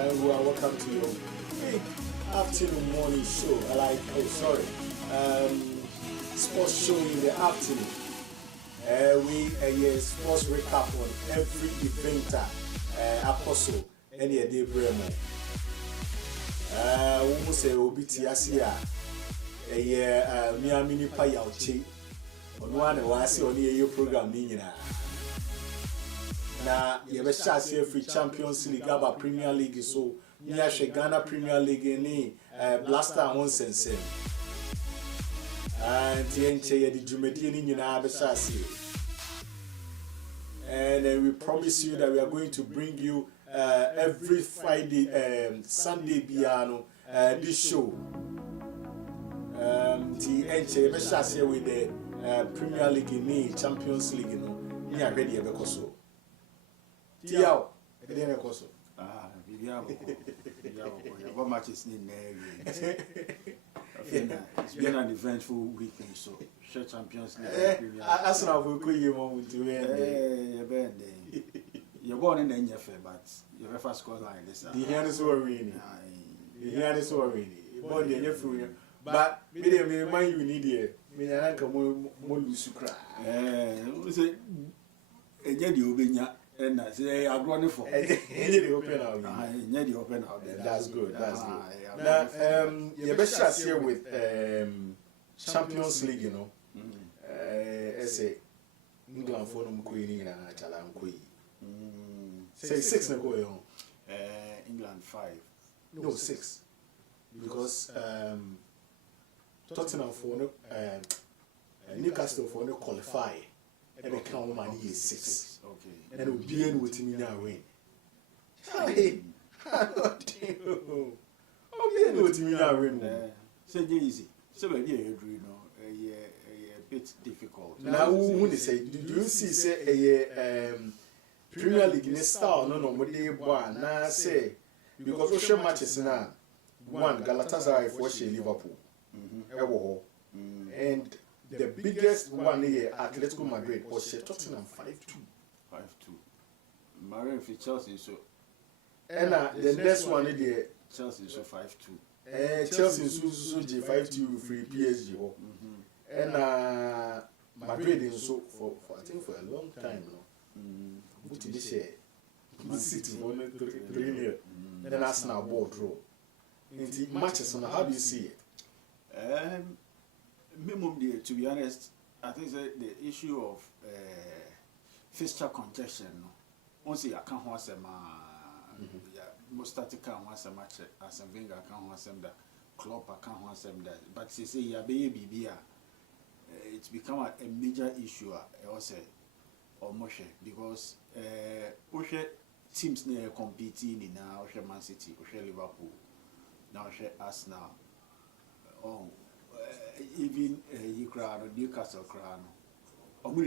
and we are welcome to your afternoon morning show. Sports show in the afternoon. We sports recap on every event. Apostle any a day bremo. We say obiti asia. Miami ni pa yauchi. On one wasi on your program nina. Na yebesha free Champions League aba Premier League so niashe Ghana Premier League ni Blaster Honsense. And the Jumedi ni nyina besha. And we promise you that we are going to bring you every Friday, Sunday piano this show. The NCHA Meshase with the Premier League ni Champions League no ni ready ebekoso. Tiao, edene koso. What matches ni it's been an eventful weekend, so share Champions League. As now we could you want to win. You're born in the NFA, but you have first score line this. The hand is so rainy. The hand is so rainy. Born the NFA, but me mind you need here. Me and Uncle Molusukra. Say, a lady open and I say, I'm running for the open out. The open out. That's good. That's good. Now, your best shot here with Champions League, you know. Say England for no Queen and Chalam Queen. Say 6 na go on. England 5. No 6. Because Tottenham for no Newcastle for no qualify. And they count money is 6. Okay. And it will be in with me now win. Hey, say easy. So when you know, a bit difficult. Now, when they say, do you see say a Premier League in style? No, what they want now say because we share matches now. One Galatasaray for Liverpool, and the biggest one here, Atletico Madrid, was Tottenham 5-2. 5-2. Marine for Chelsea so. And the next one here, Chelsea so 5-2. Chelsea so 5-2 free PSG. And Madrid so for I think for a long time now. But this share, City won 3-0. Then Arsenal ball draw. In the matches, how do you see it? To be honest, I think the issue of fixture congestion. Once I can't watch them, most static can't watch them match as a Wenger can't watch them that Klopp I can't watch them that. But they say yeah, baby, it's become a major issue. I also or Moshe because Moshe teams near competing in now Man City, Liverpool, now Arsenal. Even Newcastle crown. Local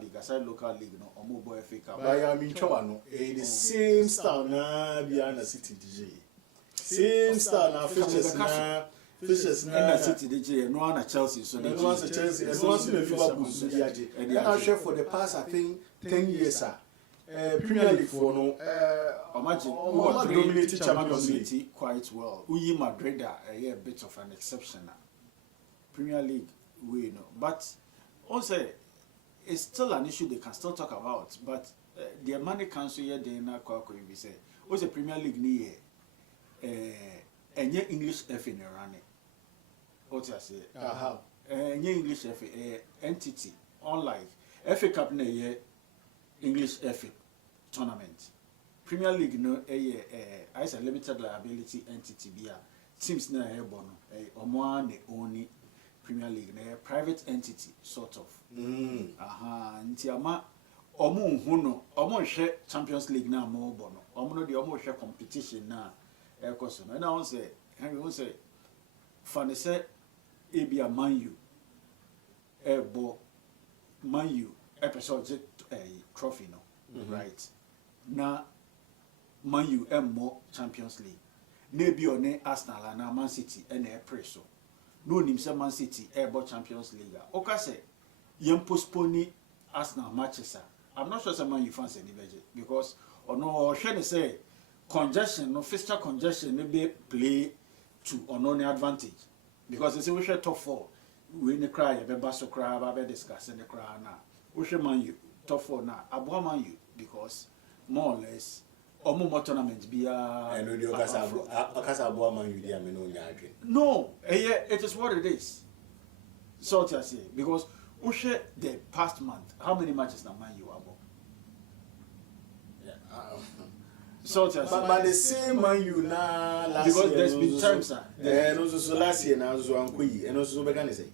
league, aside local league, no, Omo FA Cup. I mean, the same style na Biana City DJ. Same style na Fishes na City DJ. No one at Chelsea, so no one's at Chelsea. No one's in Liverpool. And I share for the past, I think, 10 years, sir. Premier League for no. Imagine dominated Champions League quite well. We Madrid are a bit of an exception. Premier League. We know, but also it's still an issue they can still talk about. But the money council here, they now call we say, what's the Premier League near? And English FA in running. What I say? How? English FA entity, unlike FA Cup near English FA tournament. Premier League no as a limited liability entity beer teams na bono omo only Premier League na private entity sort of. Nti ama omo hu no omo hwe Champions League na mo bono omo no de omo hwe competition na ekoso na won say Henry won say fan say ebia Man U Man U episode trophy no right na Man U more Champions League na bi one Arsenal na Man City na preso no nim say Man City Champions League oka say yem postpone Arsenal matches I'm not sure some Man U fans any because or no hwe say congestion, no fixture congestion, maybe play to unknown advantage. Because they say we should top 4. We in the cry, be basso cry, be discussing the cry now. We should man you top 4 now. Abo man you because more or less or more tournaments be and no the okasa abo man you dey me no nya no, it is what it is. So to say because we share the past month, how many matches na man you abo? So but the same man you na last because year there's been times and also last year na so ankoyi and also be can say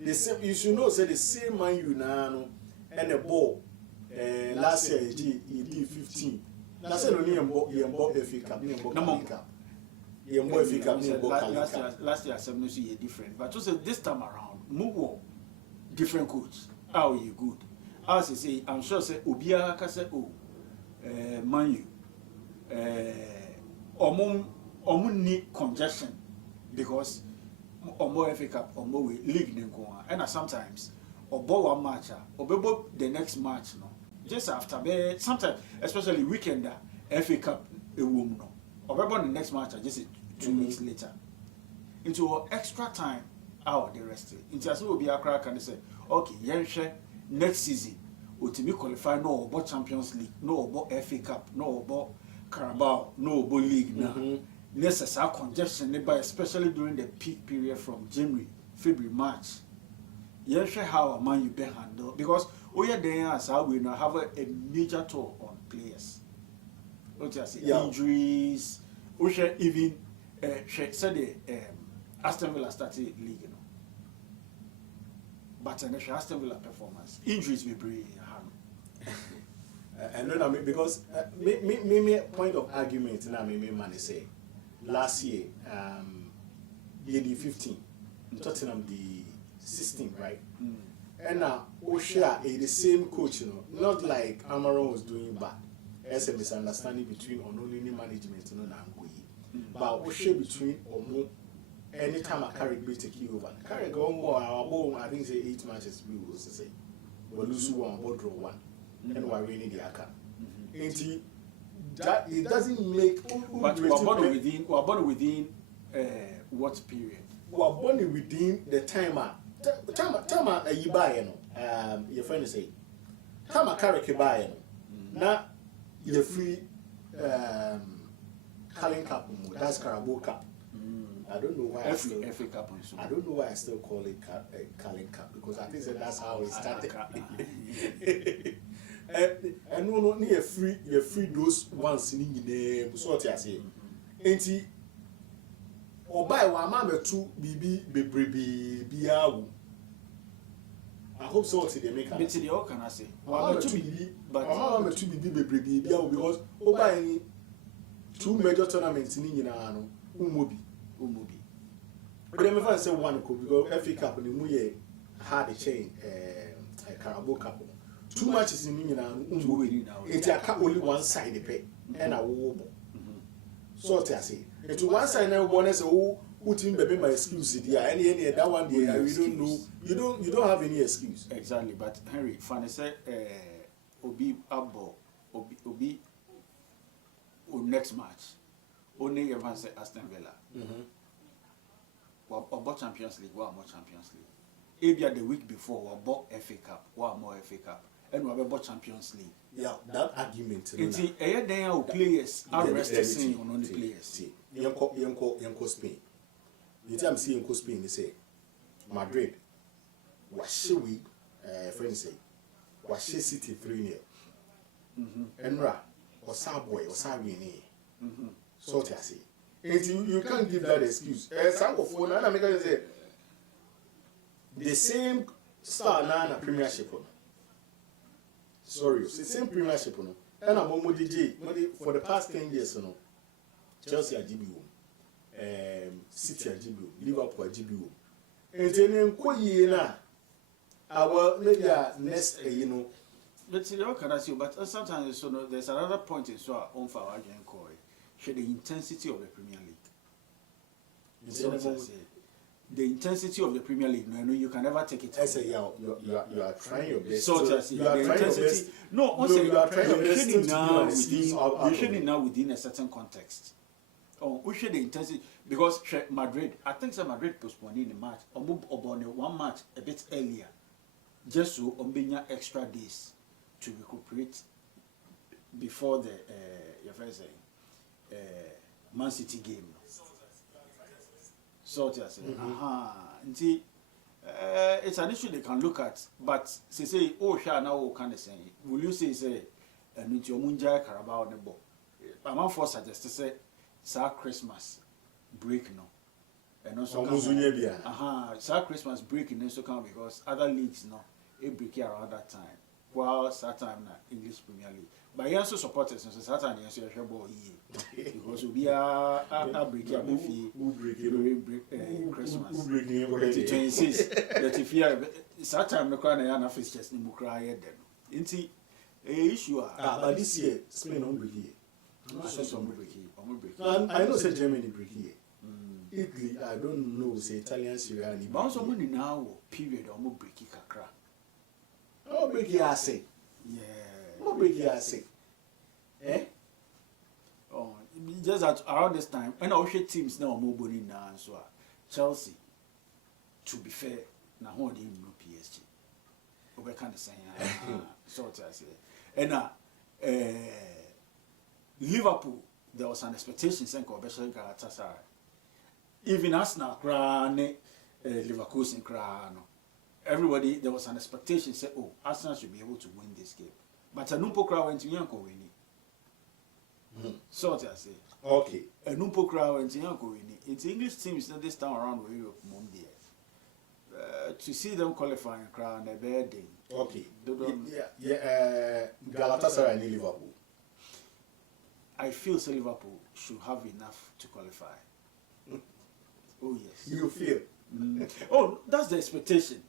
the same you should know say the same man you na no and the ball last year he did 15 na say no ni yembo FA Cup ni yembo Cup yembo FA Cup ni yembo last year 7 so you different but to say this time around move different coach how you good as I say I'm sure say Obia ka say oh man you omun need congestion because omo FA Cup omo league nko and sometimes obo one match obebo the next match no just after sometimes especially weekend FA Cup ewom no obebo the next match just 2 weeks later into extra time out the rest into as will be akra can say okay yenhwe next season otimi qualify no obo Champions League no obo FA Cup no obo Carabao no obo league now necessary congestion by especially during the peak period from January February March yenhwe how man you be handle because we are there as how we now have a major toll on players what you say injuries we should even said the Aston Villa started league you know but the Aston Villa performance injuries will bring and then I mean because me point of argument now me man say last year they did 15 Tottenham the 16 right and now Osha the same coach you know not like Amaron was doing bad as a misunderstanding between only management and but Osha between Omo anytime I carry great take over carry go more our ball I think say 8 matches we will say we lose one or draw one and we winning the account that it doesn't make but we are born within what period we are born within the time you buy no your friend say time I carry buy no na you free Carling Cup that's Carabao Cup. I don't know why FA Cup I don't know why I still call it Carling Cup because I think that's how it started. And no near free those ones in the sort I say. Enti or buy one mamma two BB biawu. I hope so they make but the all can I say one to be but I'm to be biawu because buy 2 major tournaments in Yinano Umubi. But then if I say one because FA Cup in the had a chain Carabao Cup. 2 matches in Yinano it's a only one side pay and a wobo. So I say to one side now one is who in baby my excuse yeah any that one day we don't know you don't have any excuse. Exactly but Henry Fanny said Obi Abo Obi next match only everyone say Aston Villa or bought Champions League more Champions League maybe the week before we bought FA Cup more FA Cup and we bought Champions League that argument it's a day our players are resting on the players Yanko Spain the time see Yanko Spain they say Madrid was we friends say was City 3-0 Enra or Subway or Sabini. So I say. You can't give that excuse. Sanko and America say the same star na Premiership. Sorry, the same Premiership. And I'm DJ for the past 10 years. Chelsea are GBO, City are GBO, Liverpool are GBO. And then na our maybe next But see, can I see? But sometimes there's another point in so on for our game the intensity of the Premier League. the intensity of the Premier League, no, you can never take it. I say, you are trying your best. So you are trying your best. No, you are trying your best to we should now within a certain context. Oh, we should the intensity because Madrid, I think that Madrid postponing the match or move about one match a bit earlier, just so on extra days to recuperate before the Man City game. So just it's an issue they can look at, but say oh now kind of saying will you say and your munja Carabao nebo I'm on for suggest to say Christmas break no and also Christmas break in also come because other leagues no it break around that time while that time na English Premier League but he also supporters so that time he also ball because we are break Christmas 26 that if you that time no cry na fixtures ni mu cry then nti issue but this year Spain on break here I know say Germany break here Italy I don't know say Italian Serie A but also money now period or break kakra oh break here I say what break here I say oh just that around this time and our teams now more body now so Chelsea to be fair na how they no PSG we can say so to say and Liverpool there was an expectation saying especially Galatasaray even Arsenal Leverkusen everybody there was an expectation say oh Arsenal should be able to win this game but Numpo crowd went to Yanko winning so to say okay Numpo crowd went to Yanko winning it's English teams that this time around with Europe Monday to see them qualifying crowd a bad day okay Galatasaray and Liverpool I feel so Liverpool should have enough to qualify. Oh yes. You feel? Oh, that's the expectation.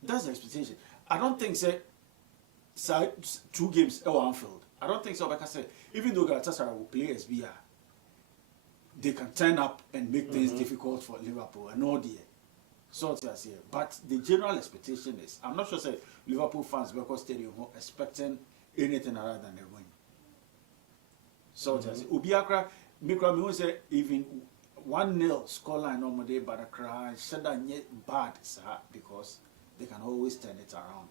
That's the expectation. I don't think say 2 games at Anfield. I don't think so because say even though Galatasaray will play SBR, they can turn up and make things difficult for Liverpool and all the so to say. But the general expectation is I'm not sure say Liverpool fans because stadium expecting anything other than a win. So just Ubiakra, Mikra me say even 1-0 scoreline on Monday, but a cry said that yet bad because they can always turn it around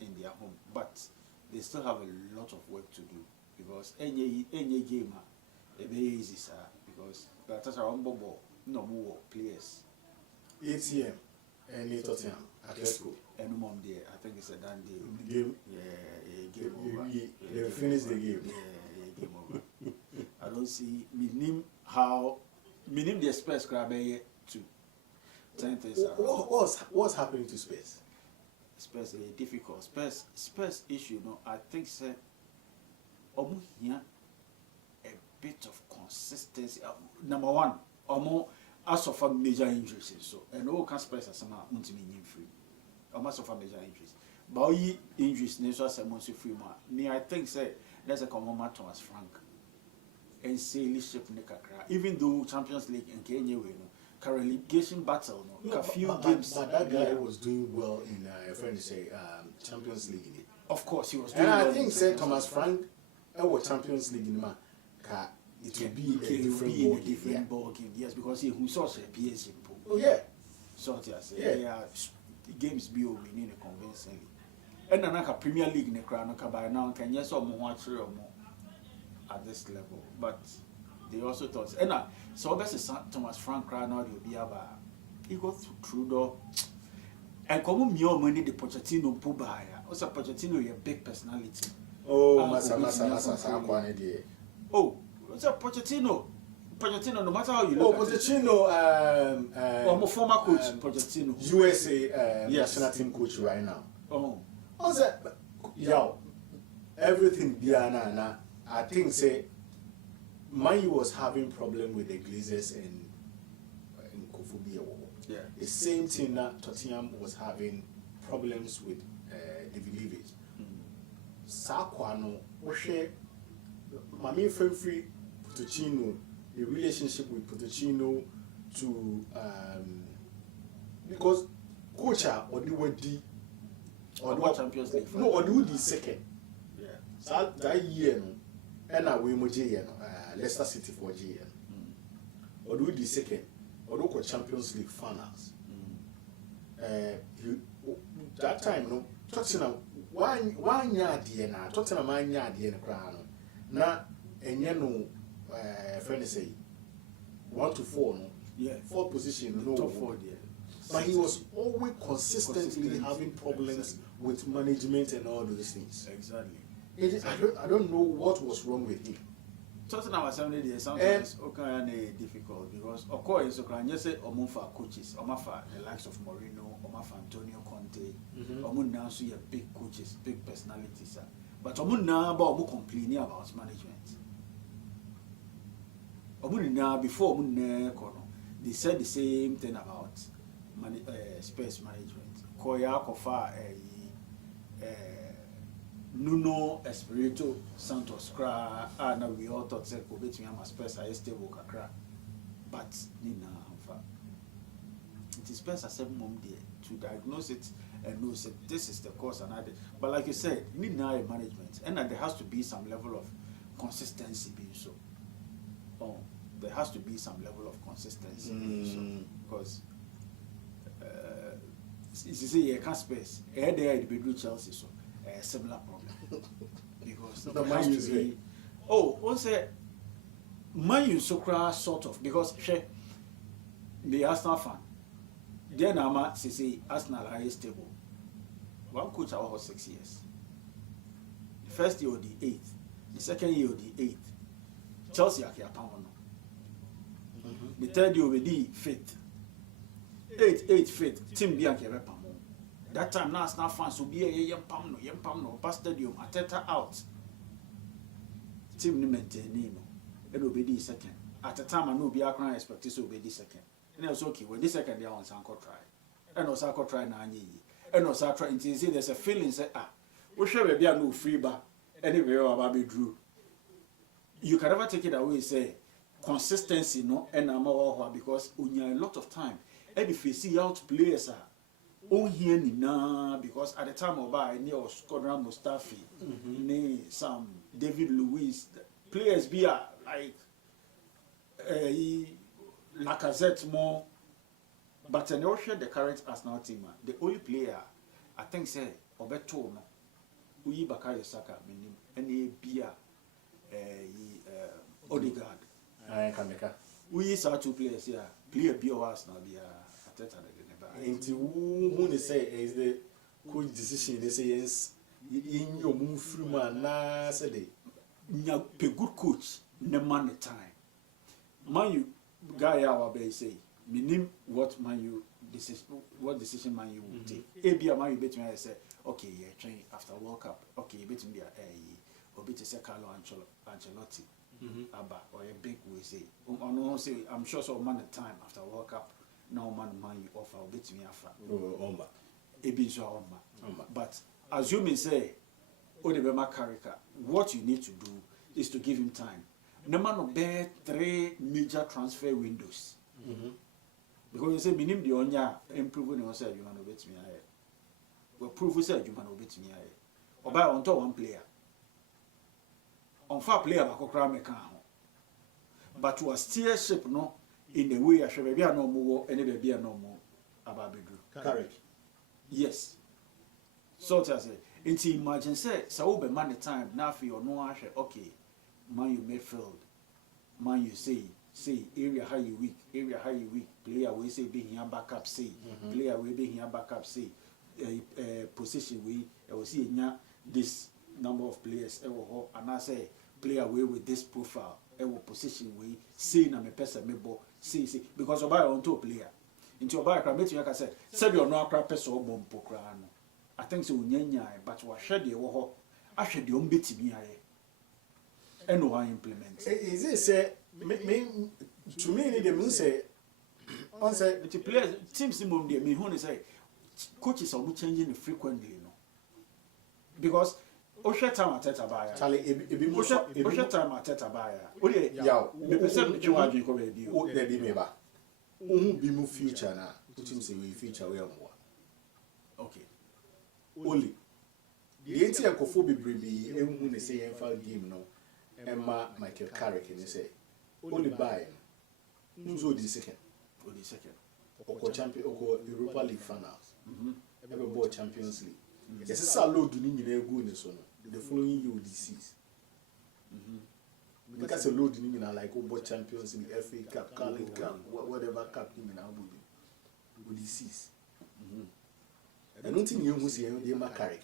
in their home. But they still have a lot of work to do because any game it be easy sir because that's our ball no more players. ATM and Tottenham Atletico and mom there I think it's a done deal. Game Game over. They finish the game. Game over. I don't see minim how minim the Spurs grab to turn things around. What's happening to Spurs? Spurs is difficult. Spurs issue, no, I think say here a bit of consistency. Number one, I suffer major injuries so and all can Spurs as somehow free. I must suffer major injuries. But all injuries nature someone's free me I think say there's a common Thomas Frank and say leadership Nikakra. Even though Champions League and Kenya relegation battle a few games. But that guy was doing well in friend say Champions League. Of course he was doing and well. I think said Thomas Frank was Champions League in it will be a different ball game. Yes, because he who saw a PSG. Oh yeah. So I say games be winning convincingly. And another Premier League in the crown by now can yes or more at this level. But they also thought and so best Thomas Frank now will be about he go through door and come me money the Pochettino Pubaya. Also Pochettino a big personality. Oh Masa oh what's up Pochettino no matter how you look at Pochettino or former coach Pochettino USA national team coach right now. Oh everything Diana I think say Man was having problem with the Glazers and Kofobia. Yeah. The same thing that Tottenham was having problems with the believers. Sakwano, Oshe, Mami free Pochettino, the relationship with Pochettino to because coach or the word or Champions League. No, or the second. Yeah. So that year, no, and now we moji Leicester City for G. Or do the second, or do Champions League finals. That time, no, Tottenham one yard na Tottenham man yard na crown. Na enye no friend say 1 to 4 no. Yeah, fourth position no. Top 4 there. But he was always consistently having problems with management and all those things. Exactly. I don't know what was wrong with him. Tottenham was something there sometimes okay difficult because of course so can just say omofa coaches, omofa the likes of Mourinho, omofa Antonio Conte, omo now so big coaches, big personalities. But omo now about complaining about management. Omo now before omo na they said the same thing about space management. Koya Kofa Nuno Espirito Santos Kra na we all thought say ko betimi am space I stable kakra but nina amfa it is best as mom there to diagnose it and know say this is the cause and other but like you said nina management and there has to be some level of consistency being so there has to be some level of consistency because you see you can't space there the bedroom Chelsea so a similar problem because the man you say one say man you so sort of because the Arsenal fan then ama say Arsenal are stable one coach our 6 years the first year the 8th the second year the 8th Chelsea are pound the third year the 5th 8th 5th team be anke pam that time now Arsenal fans will be a yempam no past stadium Ateta out team ni maintain no and obedi second at the time I know be akran expect to obedi second and also okay when this second they on sanko try and also sanko try na anyi and also try until say there's a feeling say we sure we be no free ba anyway about be drew you can never take it away say consistency no and because unya a lot of time and if you see out players here nina because at the time of buy near Squadron Mustafi, some David Luiz players be like Lacazette more, but I know the current Arsenal team. The only player I think say Obeto no, Uyi Bakayo Saka meaning any beer Odegaard. We saw 2 players here. Play beer was now be Ateta. Into who they say is the coach decision. They say yes, in your move through man. Na said they, a good coach, no man the time. Man, you guy our bay say, meaning what man you decision, what decision man you will take. A man you bet me I say, okay, yeah, train after World Cup. Okay, you bet me or bet say Carlo Ancelotti, Abba or a big we say. Say I'm sure so man the time after World Cup. Now man you offer bit me afa but assuming say Odebema character what you need to do is to give him time no man no bear 3 major transfer windows because you say minim the onya improve no say you man bit me aye we prove say you man bit me aye oba on to one player on fa player ba kokra me kan ho but to steership no in the way I should be no more any baby no more about correct. Yes. So to say, into imagine say so be man the time now for your no okay, man you midfield, man you say area how you weak, player we say be here backup say, player we be here backup say, position we will see this number of players and I say player we with this profile. Position we say na me person me bo see because oba on to player into oba kra metu yaka said you no akra person obom pokra no I think so nyanya but wa hwe de wo ho ahwe de ombetimi aye and no implement is it say me to me they mean say on say the players teams mom dey me who say coaches are changing frequently no because Osha time Ateta baya. Charlie, Osha time Ateta baya. Ode yaw. Me person me chwa adwin ko be bi. O de di me ba. be my future now. Put him say we future we am okay only the entire kofobi bribi ehun ne say enfal game no Emma Michael Carrick and say only buy who's the second or champion or Europa League finals ever bought Champions League yes it's a load ni nyina egu ne so no the following year with disease because a load ni nyina like bought Champions League FA Cup Carling Cup whatever cup ni nyina with disease and nothing you must say the Carrick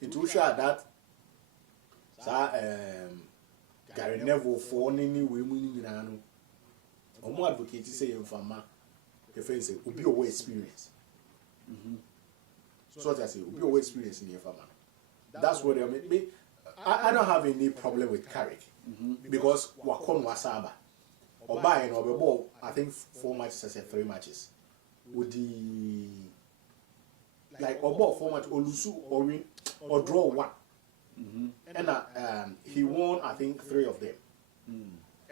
it will show that Gary Neville for any women in Ano. Or more advocate say in Fama, the face will be your experience. So I say, will be your experience in your Fama. That's what they make me. I don't have any problem with Carrick because Wakon Wasaba or buying or ball, I think 4 matches, I said 3 matches. With the like or ball 4 matches or lose or win or draw 1. And he won, I think, 3 of them.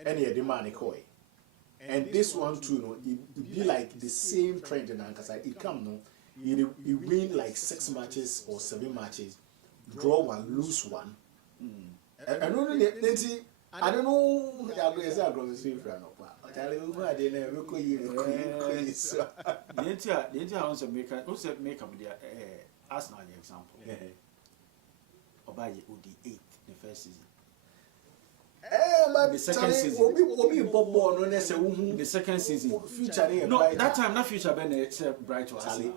And he had the money koi. And this one too, no, it be like the same trend in Ankasa. It come no, he win like 6 matches or 7 matches, draw 1, lose 1. And only I don't know. I go to see friend. The entire also make the Arsenal example. Obaye Udi 8 the first season. The second season. The second season. Future no, that time not future Ben bright to Arsenal.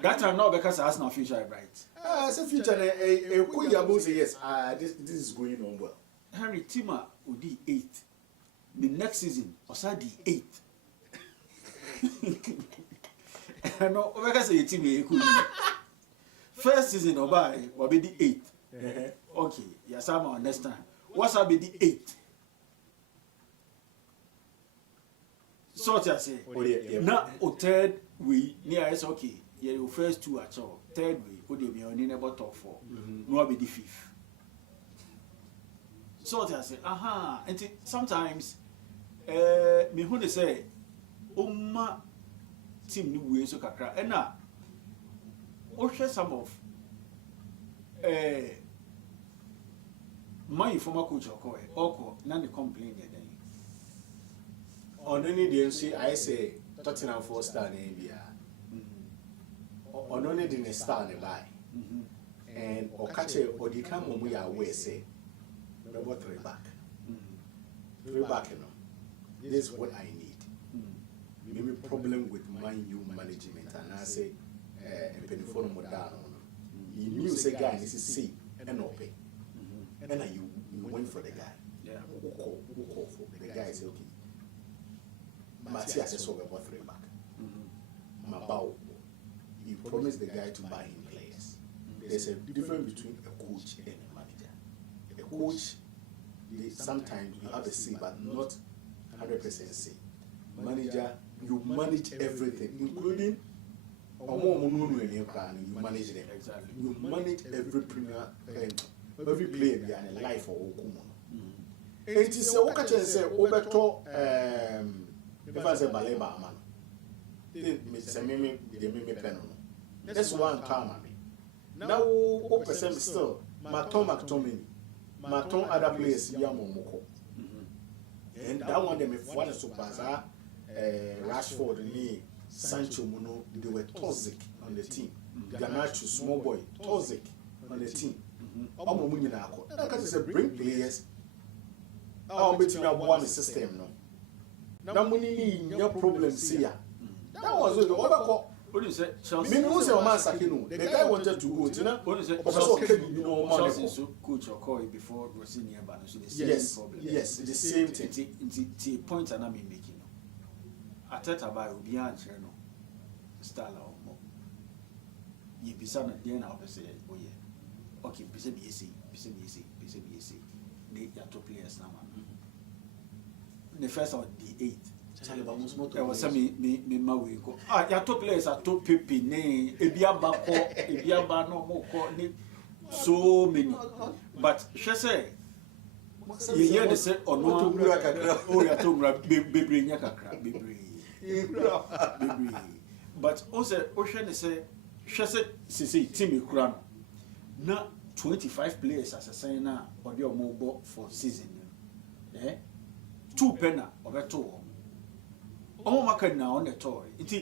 That time not because Arsenal future bright. So future yes. This is going on well. Harry Tima Udi 8. The next season Osadi 8. No, because the team first season Obai will be the 8th. Okay, yes, I understand. What's up be the 8th? So I say, now third we near is okay. Yeah, your first 2 at all. Third we could be on about top 4. No, be the 5th. So I say, aha, and sometimes me who they say, Umma team new ways so kakra and now. Share some of my former coach or none the complain then. On any DMC, I say Tottenham 4-star in India. On only the star nearby. And or catch it or the come when we are away say, remember 3 back. 3 back, you know. This is what I need. Maybe problem with my new management, and I say. And penny for him down. You knew say guy this is C and not pay. And then you went for the guy. Yeah. Who call for the guy say okay. Matthias is over about 3 back. Mabao, you promised the guy to buy him players. There's a difference between a coach and a manager. A coach, sometimes you have a say, but not 100% say. Manager, you manage everything, including you manage them. Exactly. You manage every premier, every player behind a life or Okumo. And it is a watch and say, Oberto, if I say Baleba, man, it's a meme, the meme pen. That's one time. Now, Open still, Maton McTominay, Maton other players, Yamomoko. And that one, them if one is Supaza, Rashford, and me. Sancho Muno, they were toxic on the team. Ganacho, small boy, toxic on the team. Because it's bring players. I'll bet you have one system. No, now we need no problems here. That was the other call. What is it? Chelsea. The guy wanted to go. What is it? Chelsea coach or call before was in nearby. So the same problem. Yes, the same thing. It's point I'm making. Ateta by Obian Cherno style or more. You be son at the end of the say, oh yeah. Okay, BC, they are top players now. The first of the 8th. There was some me Maui go. Your top players are top Pepe, nay, Ebiaba no more, so many. But she say, Yeah, they say or no. Oh, you told baby nyakakra baby. But also, Ocean say, she said, Timmy Crown. Now 25 players as a signer or your mobile for season. Eh? 2 penna or a tour. All market now on the toy. It's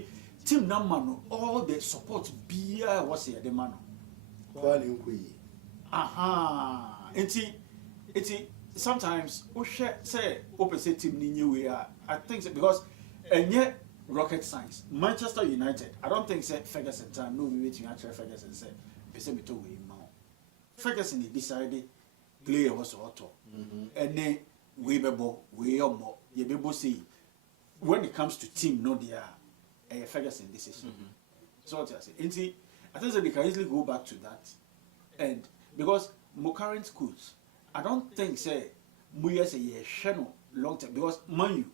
team number all the support beer was here the man. Aha. It's sometimes say open say team new we are. I think because and yet rocket science. Manchester United. I don't think say Ferguson time no we wait to actually Ferguson say pese me to we now. Ferguson decided player was auto. And then we be more you be say when it comes to team no they are a Ferguson decision. So what I say. I think that they can easily go back to that. And because my current coach, I don't think say we as a channel long term because Man U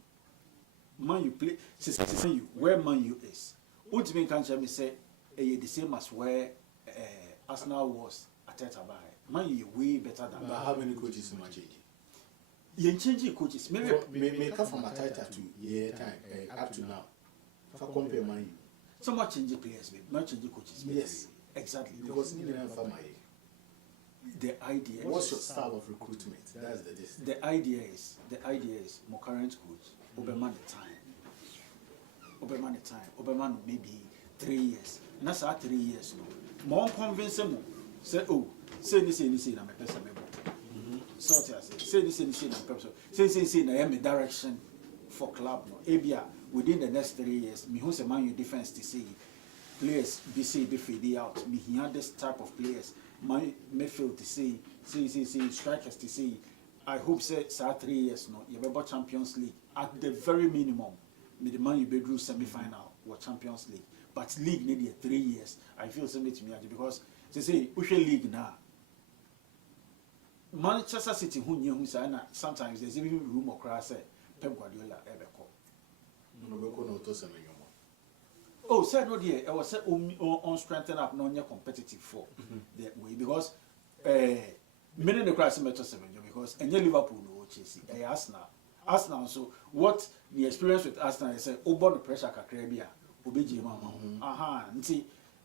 play you where Man U is. Ultimately can me say the same as where Arsenal was at Tetabai. Man U way better than. But how many coaches in change? You change coaches. Maybe come from Ateta to year time up to now. If I compare Man U. Some more change players, not change coaches. Yes, exactly. Because you didn't have the idea. What's your style of recruitment? That's the distance. The idea is my current coach, Oberman the time. Oberman maybe 3 years. And that's our 3 years. More convincing say, oh, say this, I'm a person. So say this, I'm a person. Say, I am a direction for club. Abia within the next 3 years, me who's a man your defense to see players be say be fade out. Me here this type of players. My midfield to see strikers to see. I hope say 3 years no you be Champions League at the very minimum. Me the man you be semi-final or Champions League. But league need 3 years. I feel similar to me because they say Ushe league now. Manchester City who say sometimes there's even rumor cry say Pep Guardiola ebeko. Oh, said no dear, I was said on strengthen up non competitive for that way because many the crisis metro 7 because and Liverpool no Chelsea Arsenal so what the experience with Arsenal is say over the pressure kakrabia obeji mama aha nti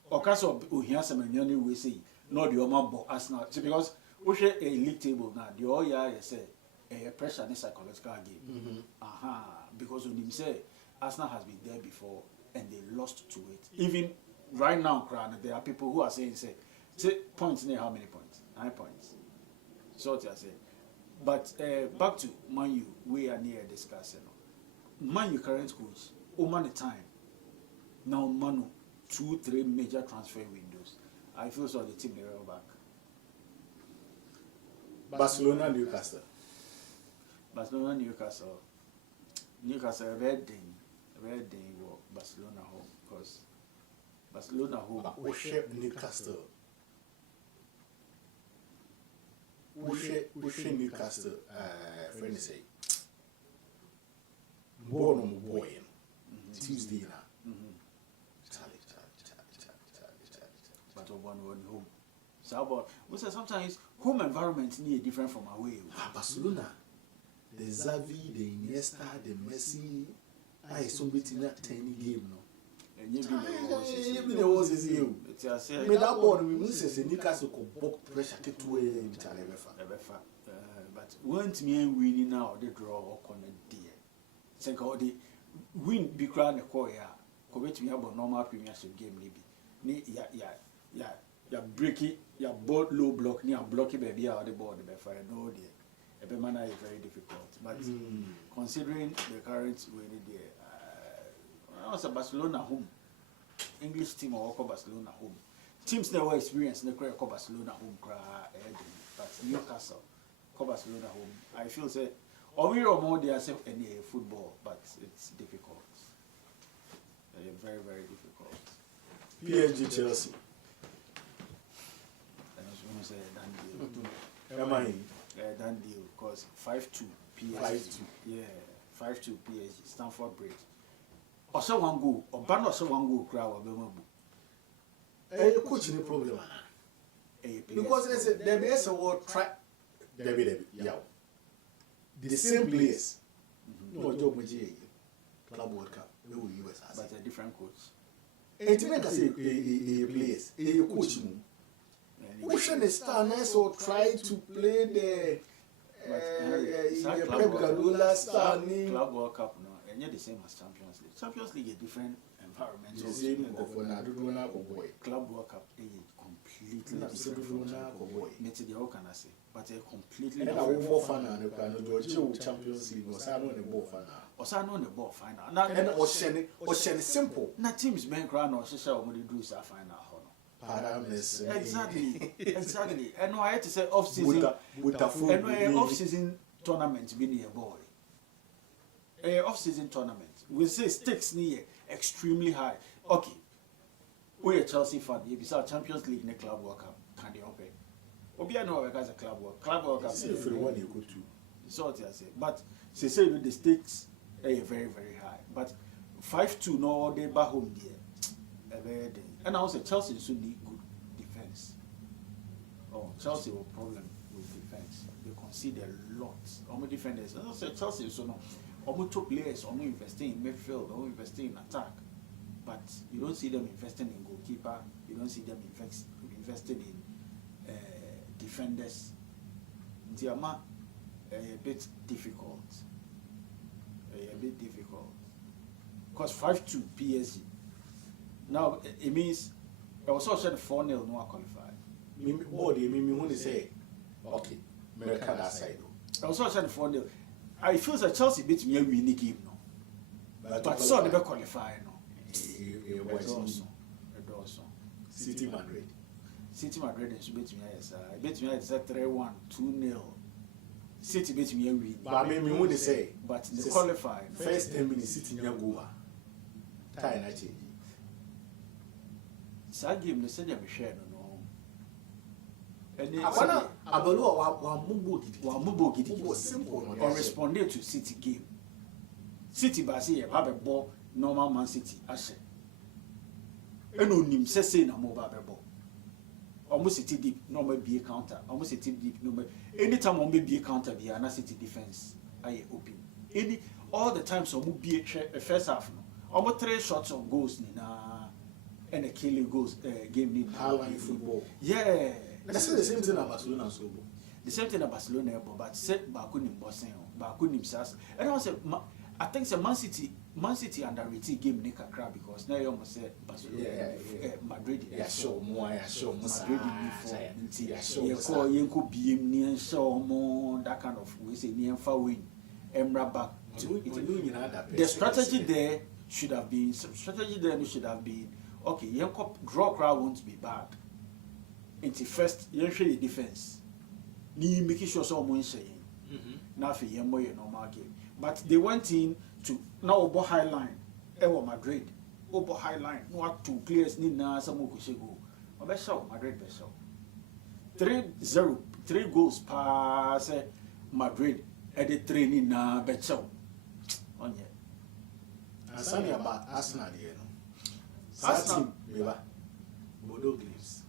okaso ohia semenyo we say no the omabo Arsenal because we share a league table now the all year say a pressure and psychological game aha because when him say Arsenal has been there before and they lost to it. Even right now, there are people who are saying, say points near how many points? 9 points. So what I say. But back to Man U, we are near discussing. Man U current coach, over the time. Now Manu, 2-3 major transfer windows. I feel so the team they are back. Barcelona, Newcastle. Newcastle, red thing. Barcelona home because Barcelona home. Newcastle. Newcastle. Friend say. Born boy. Tuesday now. Charlie. But one home. So about we say sometimes home environment need different from away. Barcelona. The Xavi, the Iniesta, the Messi. Somebody not tiny game no. And you be the ones is you. Me that board we must say Newcastle could book pressure to way in Ebefa. But once me winning now they draw or corner dear. Say the win be crown the call ya. Commit me about normal premiership game maybe. Ya break it, ya board low block near blocky baby out the board the Ebefa no dear. Manner is very difficult, but considering the current way there, I was a Barcelona home, English team or Barcelona home. Teams never experience the career Barcelona home, but Newcastle, Barcelona home. I feel say, or we are more there say any football, but it's difficult. Very, very difficult. PSG Chelsea. I was going to say that deal. Done deal because 5-2 PSG. 5-2. Yeah, 5-2 PSG. Stamford Bridge. Also one goal. Or ban also one goal. Crowd or Bemabu. Coach no problem. Because they say there be a word try. There be yeah. the same players. No job with Club World Cup. We will US. But a different coach. And to make us a players, a coach. We should start or try to play the Pep Guardiola style. Club World Cup, no, and yet the same as Champions League. Champions League is different environment. The same boy. Club World Cup is completely different. How can I say? But a completely different. Champions League was on the ball final. Osano on the ball final. And Ocean simple. Na teams men crown or Shisha or do sa final. Exactly. And I had to say off season and off season tournament being a boy. Off season tournament. We say stakes near extremely high. Okay. We are Chelsea fan. If it's our Champions League in the Club World Cup, can they open? Obia no guys a Club World Cup. See if you want you go to. So what I say. But they say the stakes are very, very high. But 5-2 no they back home there. And I also Chelsea should need good defense. Oh, Chelsea will problem with defense. They concede a lot. Almost defenders. As I said, Chelsea so no. Almost top players, almost investing in midfield, almost investing in attack. But you don't see them investing in goalkeeper. You don't see them invested in defenders. Diama a bit difficult. Because 5-2 PSG. Now it means I was also 4-0 no qualified. Me want to say, okay, America that side. I was also 4-0. I feel that Chelsea beat me a winning game no. But so they qualify no. City Madrid is beat me yes. I beat me it's 3-1, 2-0. City beat me a win. But me want to say, but they qualify. First 10 minutes City nya go ba. Tie na change. That game they said they be share no. Abana abalo wa mubo gidi simple no. Or responded to City game. City ba say have a ball normal Man City ashe. Eno nim say na mo ba be ball. Almost City deep normal be counter. Almost City deep normal. Anytime on be counter be na City defense aye open. All the time so mo be first half no. Almost 3 shots on goals ni na and a killing goals game need Haaland football. Yeah. That's the same thing at Barcelona so. The same thing at Barcelona but set Bakunim bossing Bakunim sas. And I said I think the Man City underrated game Nick Accra because now you almost said Barcelona Madrid. Yeah, sure, more Madrid before. Yeah, call Yenko BM near show more that kind of we say near far win. Emra back to the strategy there should have been okay, Yenko draw crowd won't be bad. Into first, you show your defense. Ni making sure someone saying. Now for your normal game. But they went in to now over high line. Ewa Madrid. Over high line. No 2 players need na some go. Obesho Madrid besho. 3-0, 3 goals pass Madrid. At the training na besho. On ye. Asani about Arsenal here no. Arsenal meba. Bodo Glimpse.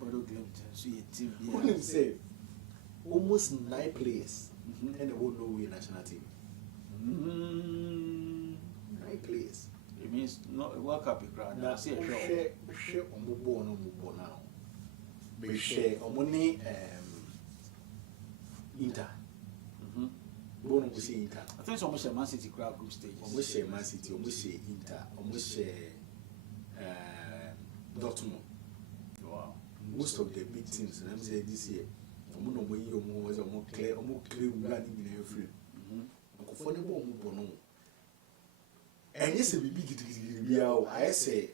Bodo Glimpse. So your team. Wouldn't say almost 9 players. And they won't know we national team. 9 players. It means no World Cup ground. Now see a share omubo now. We share omoni Inter. Bono we see Inter. I think it's almost a Man City crowd group stage. Almost share Man City, almost share Inter, almost share Dortmund. Wow. Most of the big teams, let me say this year. No way more clear running in your free. Comfortable no. And yes, a big I say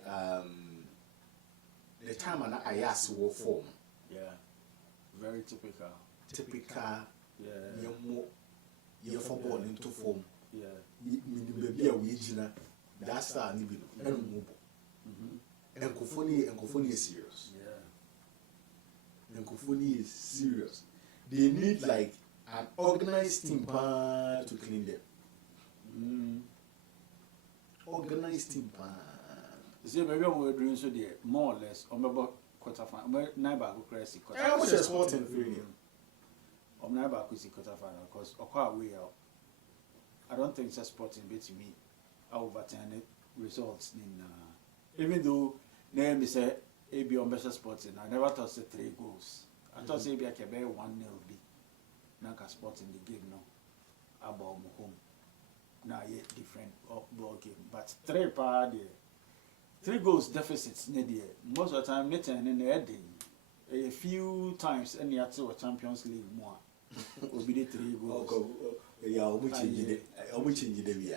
the time and I asked what form. Yeah. Very typical. Yeah. Your football into form. Yeah. Maybe a wage that's our need and move. And Kofoni is serious. And Kofoni is serious. They need like an organized team to clean them. Organized team. You see, maybe we're doing so there more or less. Or maybe quarter final. Never go crazy. I was a sporting failure. I'm not about to quarter final because way out. I don't think it's a Sporting beat me. I overturn results in even though name is a AB on better Sporting. I never thought say 3 goals. I thought maybe I can be 1-0 be. Nanka Sporting the game no. About home. Now yet different ball game. But 3 par there. 3 goals deficits near most of the time net and in the heading. A few times any at Champions League more. Will be the 3 goals. Yeah, which change the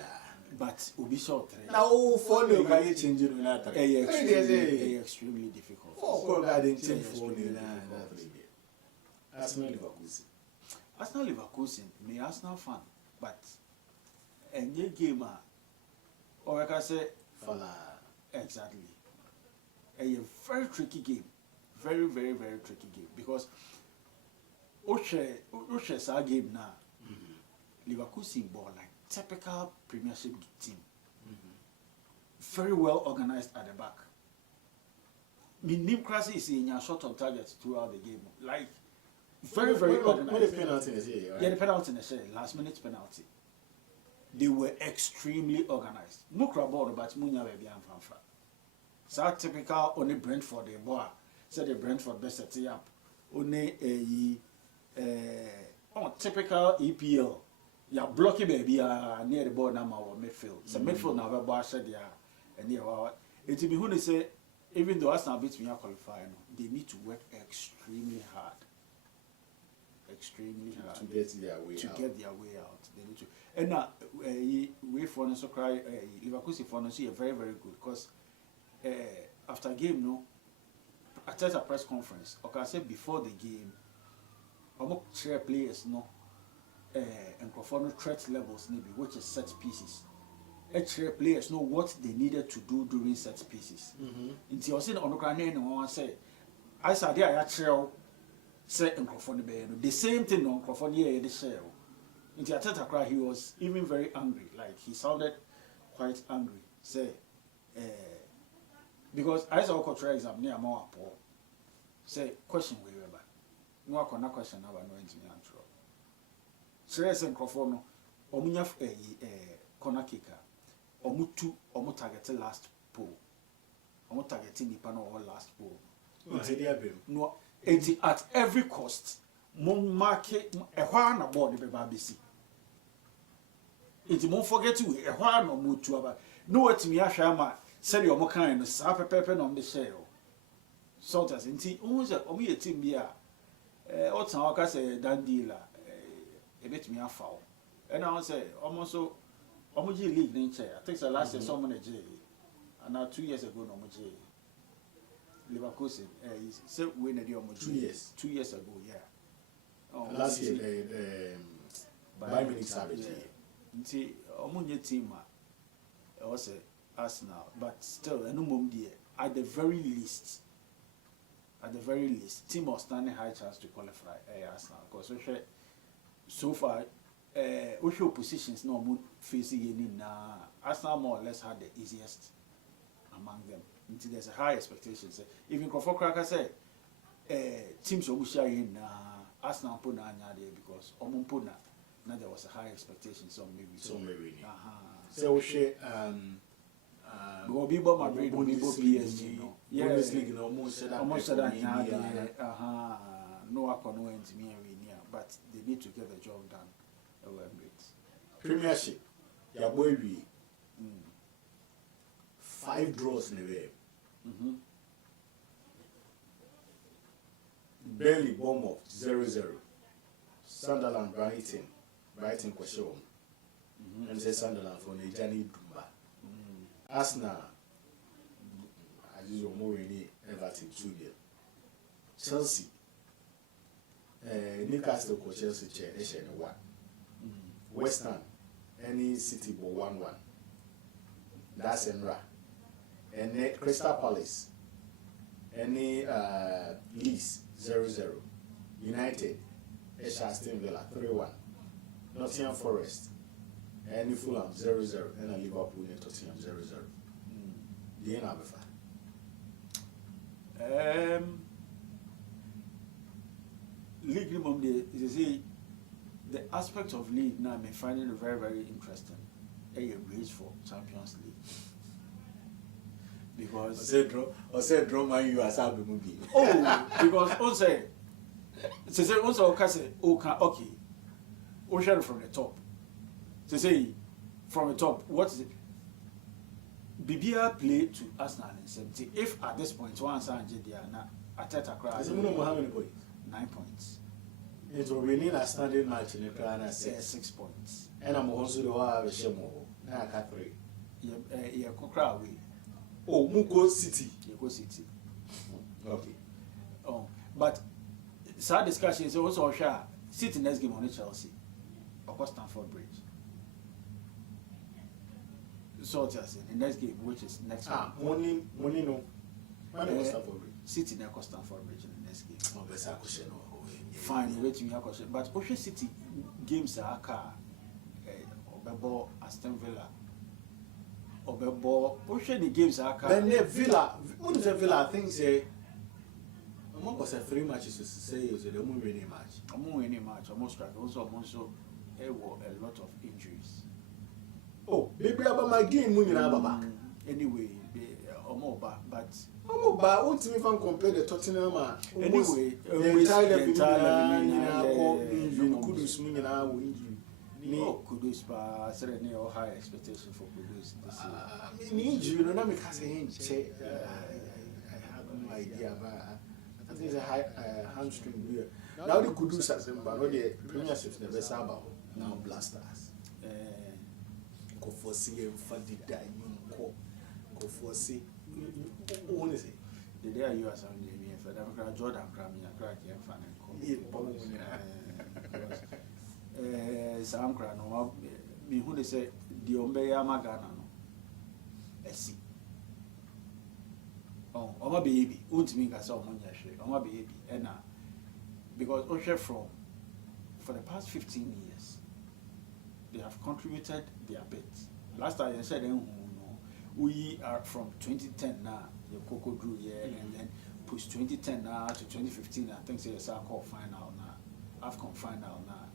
but will be short. Now, for no guy changing extremely difficult. Oh, God, didn't change for Arsenal Leverkusen. Arsenal Leverkusen, me Arsenal fan, but a new gamer, or I can say, exactly. A very tricky game. Very, very, very tricky game because Oshe's our game now. Leverkusen ball like typical Premiership team. Very well organized at the back. Nim Krasi is in a shot on target throughout the game. Like very, very organized. What the penalty is here, right? Yeah, the penalty in the share, last minute penalty. They were extremely organized. Mukra ball but Munya baby and fanfa. So typical only Brentford the boy. Said the Brentford best set up. Only typical EPL. Yeah, blocky baby near the ball now or midfield. So midfield now have a said yeah and near it will be who they say even though Arsenal beats me qualifying, they need to work extremely hard. Extremely hard to get their way out. They need to and now we for so cry Leverkusen for no see very, very good because after game no at a press conference, okay, I said before the game, I'm share players no and perform threat levels maybe which is set pieces. Share players know what they needed to do during set pieces. Into your sin on the ground and one say, I said there I share say and the same thing on Crawford here the share. Into Ateta cry he was even very angry, like he sounded quite angry. Say because I saw a try exam near more poor. Say question we remember. No one question now no into me answer. Serious and Crawford omunya corner kicker. Omutu omu target last pole. Omu targeting the panel or last pole. No, at every cost, mon market a one aboard the BBC. It won't forget you a one or mutu about. No, what me a shama, sell your mocha and sap a pepper on the shell. Salters in tea, almost a team beer. What's our case a done dealer, a bit me a foul. And I'll say almost so. Omuji league nature. I think the last year someone a J, and now 2 years ago no Omuji. Leverkusen, he said win the Omuji 2 years. 2 years ago, yeah. Oh, last year, by Munich Savage. See, Omunye team was Arsenal, but still, a no at the very least, team was standing high chance to qualify Arsenal because so far. Which positions no mood facing in Arsenal more or less had the easiest among them. Until there's a high expectation. Even Crawford Cracker said teams will share in Arsenal put there because Omumpuna now there was a high expectation. So maybe so we share Bibo Madrid will be PSG. Yes, league no almost said that no one can win to me but they need to get the job done. Premiership, your boy we 5 draws in a way. Burnley, Bournemouth 0-0. Sunderland, Brighton question. And say Sunderland for Nijani Dumba. Arsenal, as usual, more in Everton 2-0. Chelsea, Newcastle for Chelsea chair, they share 1. West Ham, any City for 1-1. That's Enra. And Crystal Palace, any Leeds 0-0. United, Aston Villa 3-1. Nottingham Forest, any Fulham 0-0. And Liverpool and Tottenham 0-0. The end of League minimum is aspect of league now, I'm finding it very, very interesting. A race for Champions League. Because I said draw man you as a movie. oh, because also okay, we share from the top. Say from the top, what is it? Bibia play to Arsenal in 70. If at this point one Sanjay Diana Ateta cry, how many points? 9 points. It will be a standing match in the crown and 6 points. And I'm also the one with Shemo. Now I got 3. Yeah, cry away. Oh, Muko City. Muko City. Okay. Oh, but sad discussion is also share City next game on Chelsea. Of course, Stamford Bridge. So Chelsea the next game, which is next week. Money no. Stamford Bridge. City next Stamford Bridge in the next game. Oh, best question. Fine, wait me a question. But Ocean City games are Obebo Aston Villa. Obebo Ocean the games are then Villa. What is a Villa? I think say. I'm going to say 3 matches to say is the only winning match. Winning match, almost strike. Also, a lot of injuries. Oh, maybe about my game, Baba. Anyway, but but won't me fan compare the Tottenham anyway, the entire Kudus Kudus, but certainly no high expectation for Kudus. I need you, no, me can say I have no idea, but I think it's a high hamstring here. Now the Kudus has them, but the Premiership never saw now Blasters. Go for see and faddy die, go for see. What is it? The day you are sounding me, if I don't Jordan Crammy, I crack and fan and Sam Crano, me who they say, the Ombeya Magana. A see. Oh, my baby, won't mean I saw one year, my baby, and because Osher from for the past 15 years, they have contributed their bit. Last time I said, we are from 2010 now, the Coco Drew year, and then push 2010 now to 2015. I think it's a call final now, AFCON final now.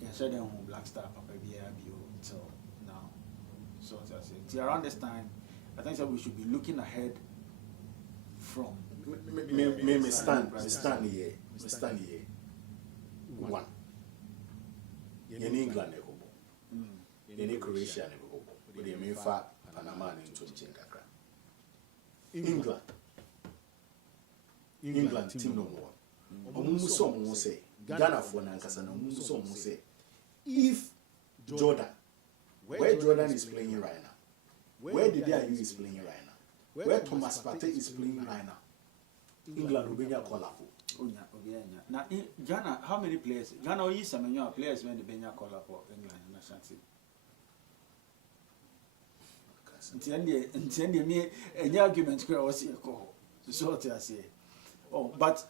Yeah, said then Black Star Papa BRBO until now. So that's it. Around this time, I think that we should be looking ahead from. Me stand here. One. In England, in Croatia, with the main fact. England team no more. Omuso say Ghana for Nankasa no Omuso say if Jordan, where Jordan is playing right now, where the DIU is playing right now, where Thomas Partey is playing right now, England will be a call up. Now in Ghana, how many players? Ghana only some players when the Benya call up for England national team. Intend me any argument was here call. So I say. Oh, but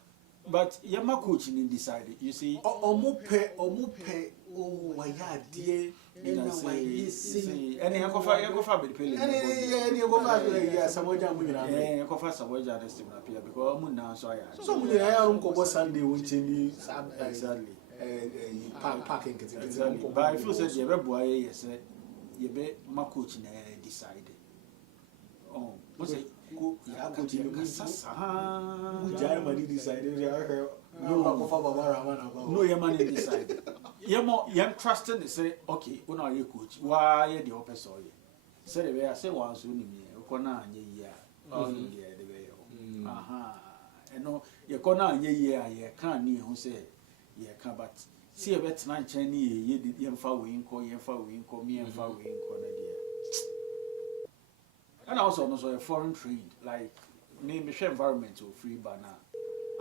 Yama coaching in decided, you see. Omupe, oh, yeah, dear. Any go for the pillar. Any go for yes, some way down with you. Go for some way down the because I'm now so I. So we are on Cobo Sunday, which in exactly. Parking. But I feel said, you boy, yes, you bet my coaching decided. Oh, what's it? Germany decided no, your money decided. You're trusting to say, okay, when are you coach? Why are the opposite? Say the way I say once soon in here, Kona and ye, oh, yeah, the way. Aha, and no, you're Kona ye, you can't near who say, yeah, can't but see a bet 9 Chinese, ye did young following, call me and following, corner dear. And also a foreign trade, like me, share environment to free banner.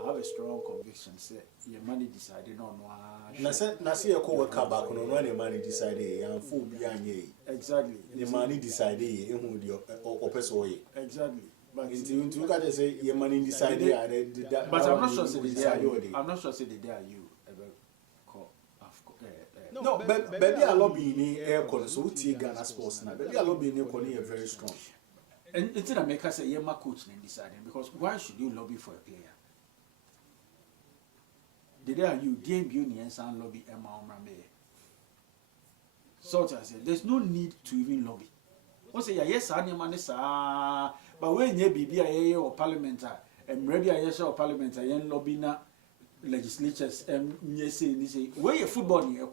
I have a strong conviction. Say your money decided on one. Nasi a co-worker back on when the money decided and full behind ye. Exactly. The money decided in who the opposite way. Exactly. But you got to say your money decided. But I'm not sure say the day. I'm not sure say the day you ever call. No, baby, I lobby in air corner, so Ghana sports now. Baby, I lobby in air corner very strong. And it's in America say you're my coach and deciding because why should you lobby for a player? The day you game unions and lobby Emma Omrame So I said, there's no need to even lobby. What say yes, I am sir. But when you be a or parliament, and ready a yes or parliament, I am lobby na legislatures, yes, say, where your football here,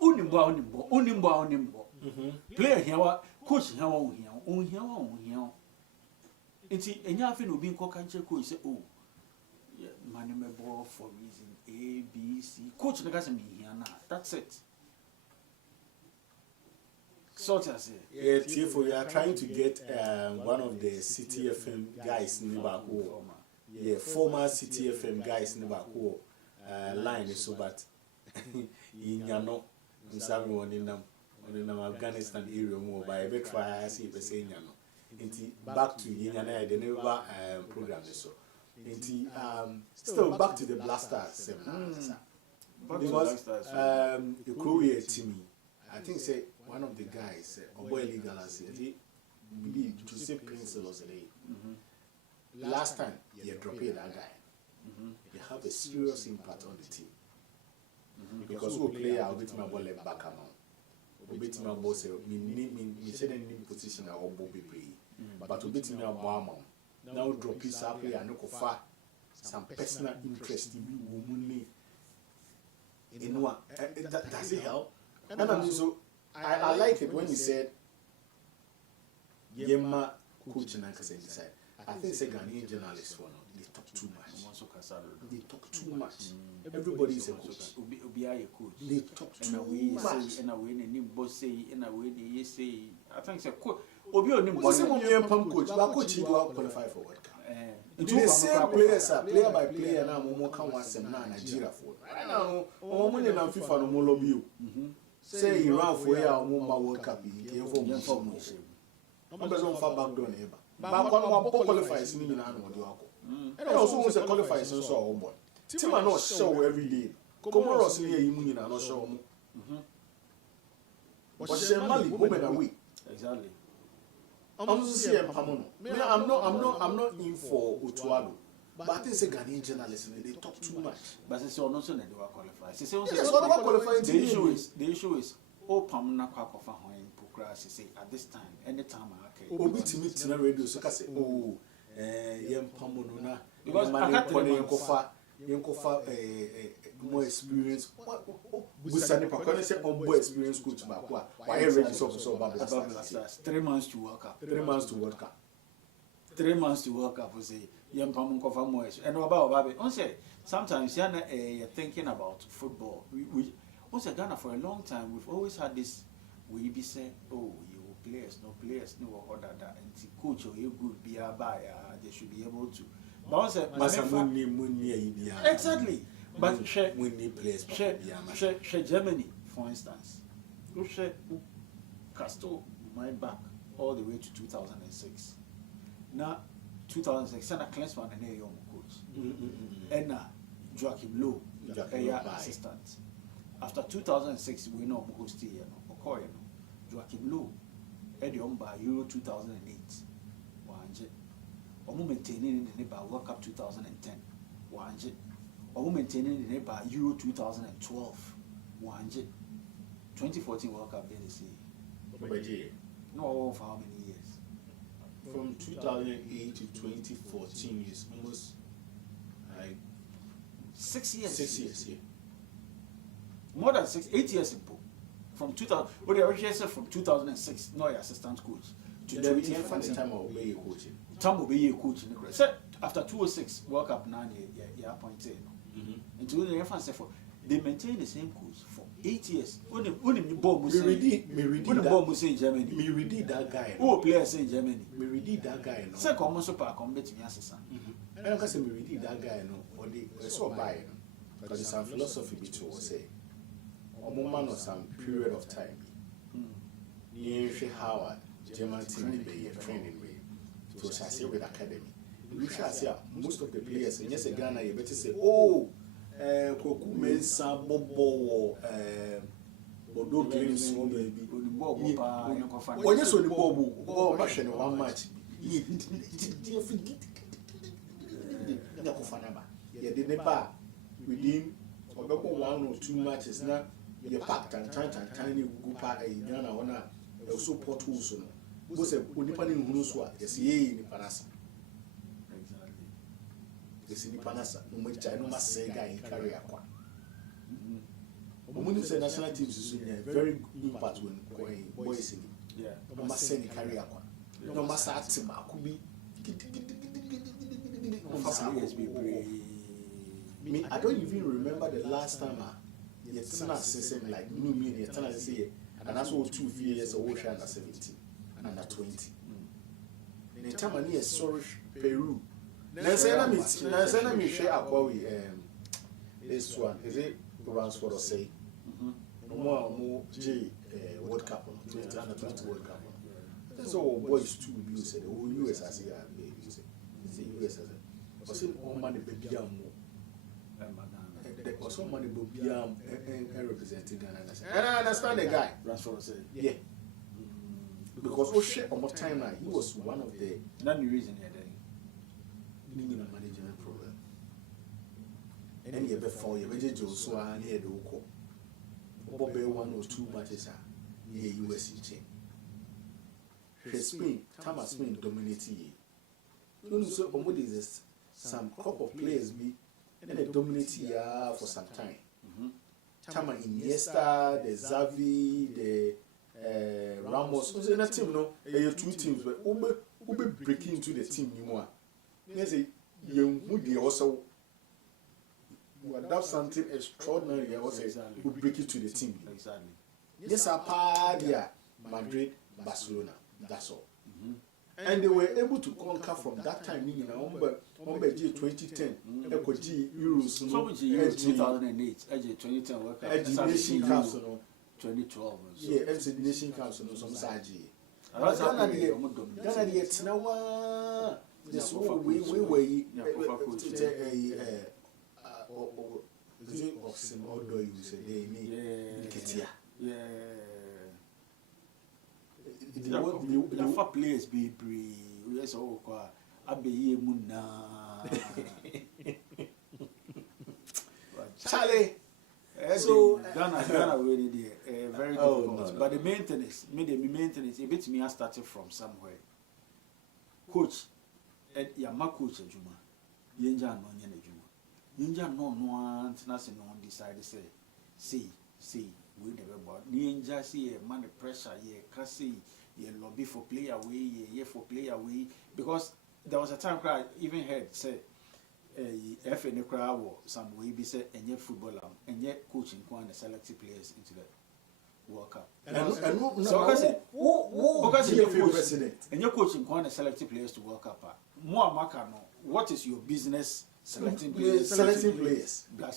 unimbo. Player here, coach here, on here. It's a nothing will be country coach say, oh, money may ball for reason A, B, C. Coach the guys me here now. That's it. Sort of say. Yeah, Tifo, you are trying to get one of the City FM guys in Liverpool. Yeah, former City FM guys in Liverpool line so but in Yano, in someone in Afghanistan area more by a bit try see if say Yano. Back to Yana, the never program so. Still back to the Blasters seminar. Because the Korea team, I think say one of the guys, Oboy Legal, he believe to say principles. Last time you dropped that guy, you have a serious impact on the team. Because we play our bit my ball back amount. We beat my boss, we said any position our Bobby play. But we beat my ball now drop his up here and look for some personal interest in woman. In what does it help? And I'm so I like it when you said Yema coach and I said I think it's a Ghanaian journalist for now. They talk too much. They talk too much. Everybody is a coach. They talk too much. And away any boss say, and away the say. I think it's a coach. Coach, but coach you are qualified for World Cup. The same players are player by player now. Momo can want some Nigeria for. Right now, Omo ne na FIFA no mo lobby you. Say Iran for ya Omo World Cup. He for mo. No be so far back door neighbor. But one qualifies ni na no do akọ. And also wants to qualify so Omo. Team are not show every day. Comoros ni yi mu ni na no show mo. But Mali women away. Exactly. I'm not in for Utuado. But I think it's a Ghanaian journalist and they talk too much. But it's also not qualified. The issue is oh Pamna Quakofa in Pukra say at this time, anytime I can Obi to meet in a radio so can say oh Yem Pamonuna because I can't more experience. We send a say on more experience coach back. Why ready so bad? 3 months to work up. 3 months to work up. 3 months to work up. We say young Pamon cover more. And about Baby, on say sometimes you're thinking about football. We also Ghana for a long time. We've always had this. We be say, oh, you players, no or that, and coach or you good be a buyer. They should be able to. But exactly. But share Germany, for instance. You share Castle my back all the way to 2006. Now 2006, Sana Klinsmann and a young coach. And now Joachim Low, a assistant. After 2006, we know Mugosti Okoye. Joachim Low, Edion by Euro 2008. Omo maintaining the neighbor World Cup 2010. Wanje. Omo maintaining the neighbor Euro 2012. Wanje. 2014 World Cup say. No, for how many years? From 2008 to 2014 is almost like 6 years. 6 years, yeah. More than 8 years in from 2000. But they originally said from 2006, no assistant coach. To 2014. Time of coaching. Tom will be a coach in the crowd. Said after 2006 World Cup 9 year appointed. Until the reference for they maintain the same coach for 8 years. Only bomb was in Germany. Me read that guy. Who players in Germany? Me read that guy. No. Second, almost super combat me assistant. I don't say me read that guy. No, or the so buy. Because there's some philosophy between say. A moment or some period of time. Near Howard, German team training way. To say with academy. We shall say most of the players in yes Ghana you better say oh Koku Mensa Bobo Bodo Games baby when you saw the ball machine one match you didn't within 1 or 2 matches now ye packed and tiny gupa a Ghana ona so potholes no bo se onipa ne nhunu so a yes ye ni panasa Exactly. yes ni panasa no mo chai no ma say guy carry akwa omuni say national teams so very impact when boys in Yeah. no ma say carry akwa no ma sa atima akubi me I don't even remember the last time it's not same like no mean it's not say and that's what 2 years old under 17 under 20 in the time I sorry Peru na me share akwa we this one is it Rans for say no more J World Cup 2020 World Cup so boys too you said the US as here say US as I say all money baby am or some money will be representing Ghana. And I understand the guy. That's what I say. Yeah. Because O'Shea on more time now, he was one of the Not the reason here then. meaning of management problem. And he before you went to so and he had Oko. Bobby 1 or 2 matches near USC chain. Spain, Thomas Spain dominating. You know, so this some crop of players be and they dominate here for some time. Tama Iniesta, the Xavi, the Ramos. So in a team, no, you 2 teams, but ube breaking into the team anymore. There's a young Moody also. That's something extraordinary. Also, who break into the team. Exactly. Yes, a Padia, Madrid, Barcelona. That's all. And they were able to conquer from that time, you know, but 2010, Euros, so which year 2008, 2010 World Cup, Nation Council, 2012. Yeah, MC Nation Council, some Saji. Ghana, it's now this way, of some outdoor use, they need the for players be brave. Yes, oh, Abbey Muna. Charlie. So Ghana really very difficult. But the maintenance, a bit me started from somewhere. Coach, at Yama coach Juma, Yenja no Yana Juma. Yenja no one decided say, we never bought. Yenja see a money pressure, kasi. Lobby for play away, for play away. Because there was a time I even heard say, if any crowd or some way be said, and yet football and yet coaching one the selected players into the World Cup. Because you're president and you're coaching one the selected players to World Cup. More Macano, what is your business selecting players?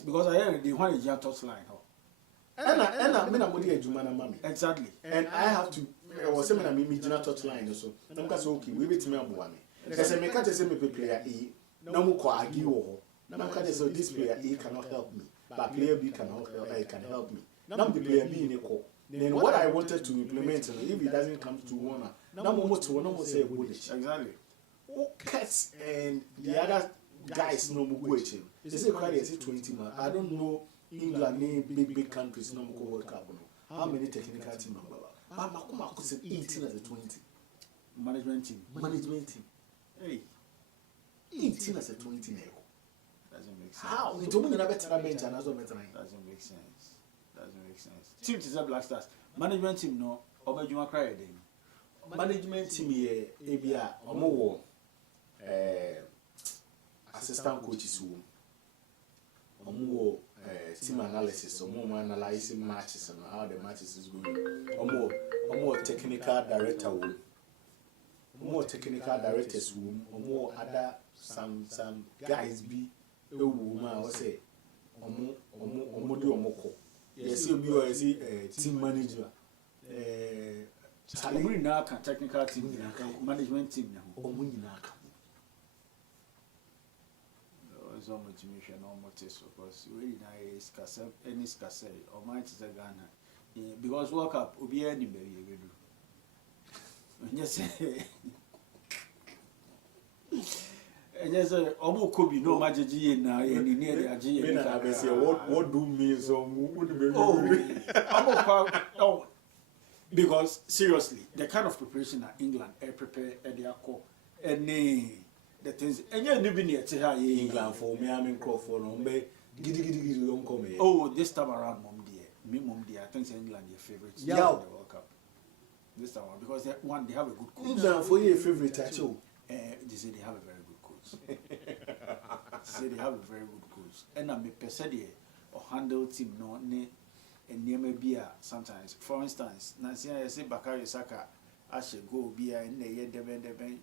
Because I heard the one is your touchline. And I'm mommy. Exactly. And I have to. I was saying I'm in touch line so. I'm just okay. We wait me abuame. Because I can't say me player A. No more argue or. Now can't say this player A cannot help me, but player B cannot help me. Now the player B in a call. Then what I wanted to implement, if it doesn't come to one, now more to one more say bullish. Exactly. Cats and the other guys no more waiting. They say quite 20 man. I don't know England name big countries no more World Cup. How many technical team? Makuma could say 18 as a 20. Management team. Hey. 18 as a 20 now. Doesn't make sense. How? You told me that better bench and also better. Doesn't make sense. Team is a Black Stars. Management team no. Oba Juma cry then. Management team here, Abia, Omo, assistant coaches who. Omo. Team analysis, or more analyzing matches and how the matches is going. Or more technical director room. More technical directors room. Or more other some guys be a woman or say Omoko. Yes, you'll be a team manager. Charlie Naka technical team, management team now. So much mission or motives because really nice cassette any cassette or might is a Ghana because World Cup will be anybody we do. Yes, and yes, almost could be no magic in any near the AG. What do means or oh, because seriously, the kind of preparation that England prepare at their core, and the things, and you're living near England for me, I'm in Crawford, giddy don't come here. Oh, this time around, Mom dear, I think England your favorite. Yeah, the World Cup. This time around, because they have a good coach. England for your favorite tattoo. They say they have a very good coach. Say they have a very good coach. And I'm a person or handle team no ne and near maybe sometimes. For instance, Nancy I say Bakary Saka I should go be in the year deben.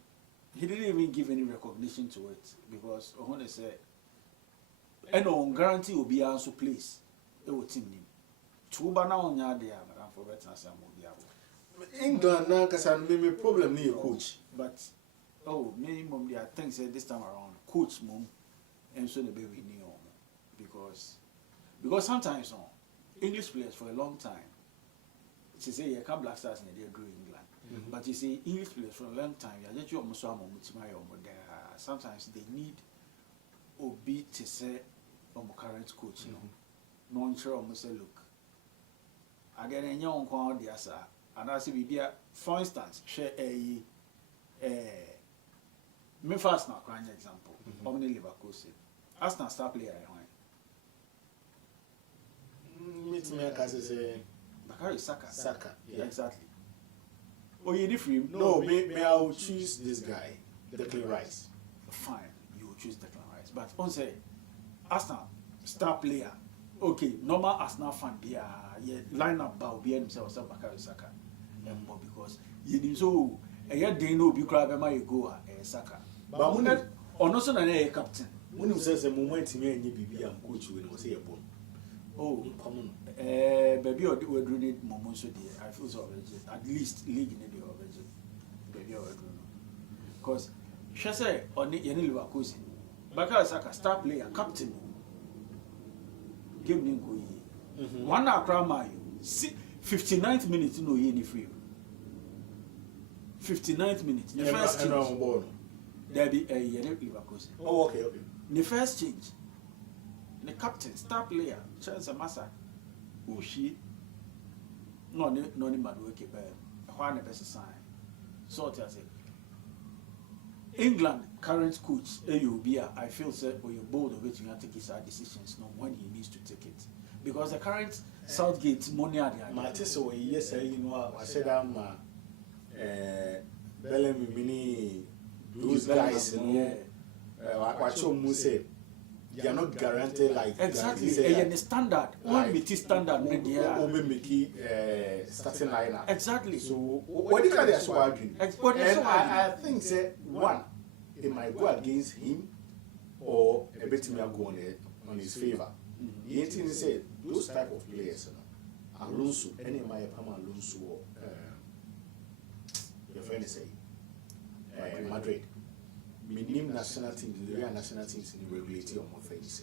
He didn't even give any recognition to it because I want to say and on guarantee will be answer place. It will team name. Two bana on ya there, madam for better some England now can me problem near coach. But oh, minimum there things this time around coach mom and so the baby new because sometimes English players for a long time she say you can't Black Stars in the grew England. But you see English players for a long time you just almost sometimes they need obi to say current coach no sure almost look again and young con the asa and I see be for instance share me first now crying example Omni Liverpool Arsenal star player Meet me say Bakary Saka. Yeah. Exactly. Oh, you different? No, may I will choose this guy, Declan Rice. Fine, you will choose Declan Rice. But on say Arsenal star player. Okay, normal Arsenal fan be line up bow be himself Bakary Saka. And more because you didn't so a year they know be crab you go Saka. But when that or not so a captain. When you says a moment me and you be coach will say a bone. Oh, baby, we're doing it moment so dear. I feel so at least league in the origin. Baby, we're doing because she say on the Liverpool, Bakary Saka star player, captain. Game didn't go ye. 1 hour crowd 59th minute no ye any free. 59th minute. The first change. There be a Liverpool. Oh, okay. The first change. The captain, star player, Chance Massa, who she no Madueke why the best sign. So I say England current coach AUB, I feel say or you're bold of it, you have to take his decisions no when he needs to take it. Because the current Southgate money are there. Matiso, yes, you know, I said I'm Bellamy mini those guys, what you say. They are not guaranteed like exactly. The standard. One meet standard. Only make starting lineup. Exactly. So what do you swagging? And I think say one, it might go against him, or a bit may go on his favor. The thing is say those type of players, Alonso, any my Pama Alonso, your friend say Madrid. Minimum national teams, the real national teams in the regulatory of my face,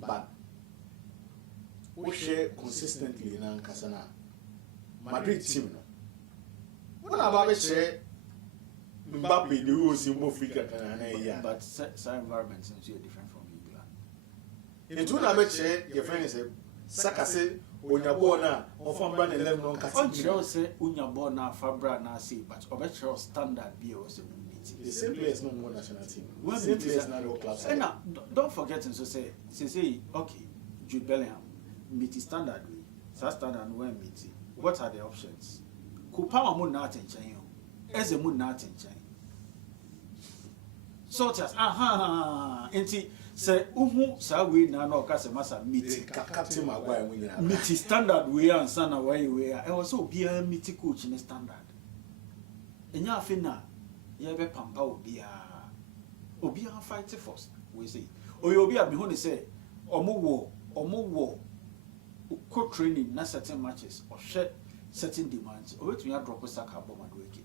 but we share consistently in Ankasana. Madrid team, no. What about share Mbappe, the rules in Africa, but some environments are different from England. In two number share, your friend is a Saka say, when you're born now, or from brand 11 on Cassandra say, Unyabona, Fabra, Nasi, but Obetra standard be also. The same players no more national team. Same players not all clubs. And now, don't forget to say, okay, Jude Bellingham, meet standard way. So standard when meet. What are the options? Kupama mun not in China. As a mun not in China. So just enti say sa we na no kase masa meet. Captain Maguire winning. Meet standard way and sana way. And also be a meet coach in standard. Enya afina you be pampa obia fight first we say obia be who say omo wo co training na certain matches or share certain demands or wait me drop Saka bomb Madueke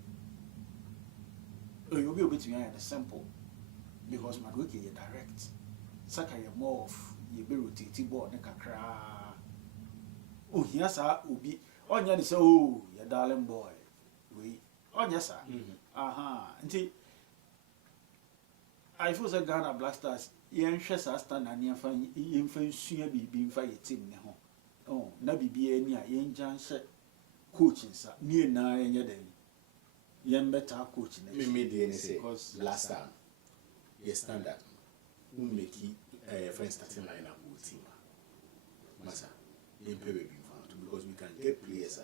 obia wait me and simple because Madueke is direct Saka is more of you be rotating ball na kakra here sa obi onya ni say oh your darling boy we onya sa I feel say Ghana Black Stars yen hwe sa stand na yen fa nsua bibi mfa ye team ne ho oh na bibi ani a yen jan hye coach nsa nie na enye den yen better coach ne me dey say last time your standard who make friends starting line up with team masa yen pay we because we can get players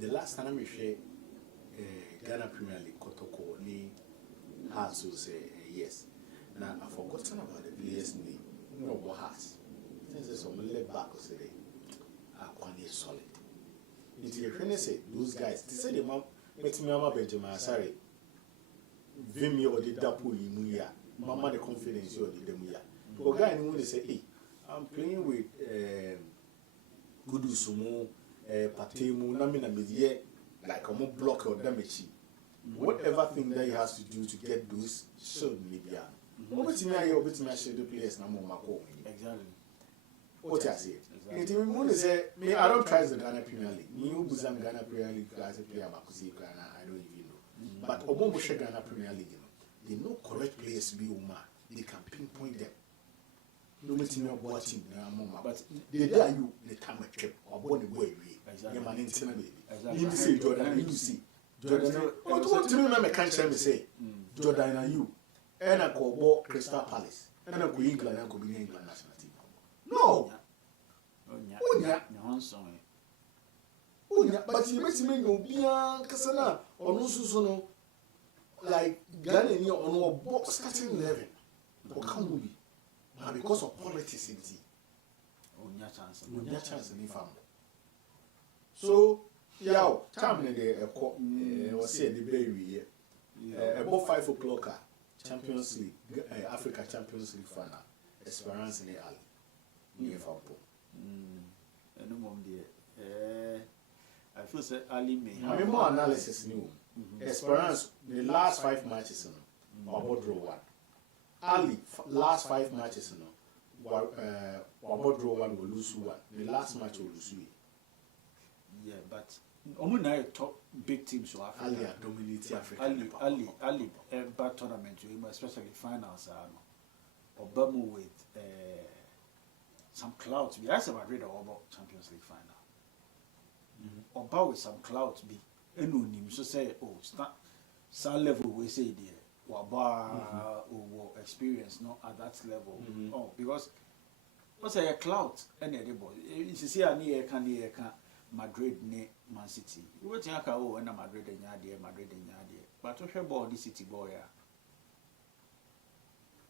the last time we share Ghana Premier League Kotoko ni has to say yes. Now I've forgotten about the players' name. No what has. Since some left back or say are quite solid. If you say those guys, they say the mom met me mama Benjamin sorry. Vimy or the Dapu Imuya. Mama the confidence or the Demuya. Because guy when they say, hey, I'm playing with Kudu Sumo, Patemu, Namina Media, like a more block or damage. Whatever thing that he has to do to get those should Libya. Obviously, I should do players now more. Exactly. What I say. Me, I don't trust the Ghana Premier League. You Buzam Ghana Premier League as a player, Ghana, I don't even know. But Obombo Ghana Premier League, they know correct players to be Uma. They can pinpoint them. No matter what team, but they dare you, they come a trip or born a boy. You're my internal baby. You see Jordan, you see. Jordan, what do you remember? Can't tell me say Jordan and you, and I call Crystal Palace, and I go England, and I go be England national team. No, but you make me no be Kasana or no Susono like Ghana on our starting 11 or can we? Because of politics in tea. No chance in the family. So. Yeah, time in the was said the baby about 5 o'clock. Champions League, Africa Champions League final. Esperance in the alley. Near Fampo. No mom dear. I feel say Ali may have. I mean, more analysis new. Esperance, the last 5 matches, or draw 1. Ali, last 5 matches, or draw 1 will lose 1. The last match will lose 3. Yeah, but Omuna top big teams so Ali dominate Africa. Ali bad tournament, especially finals or Burma with some clouds. We asked about about Champions League final. Or bow with some clouds be anonym so say some level we say there waba or experience not at that level. Oh, because what's a cloud any boy. You see a near can Madrid ne Man City. You were think oh and Madrid and Madrid and but to share ball this city boy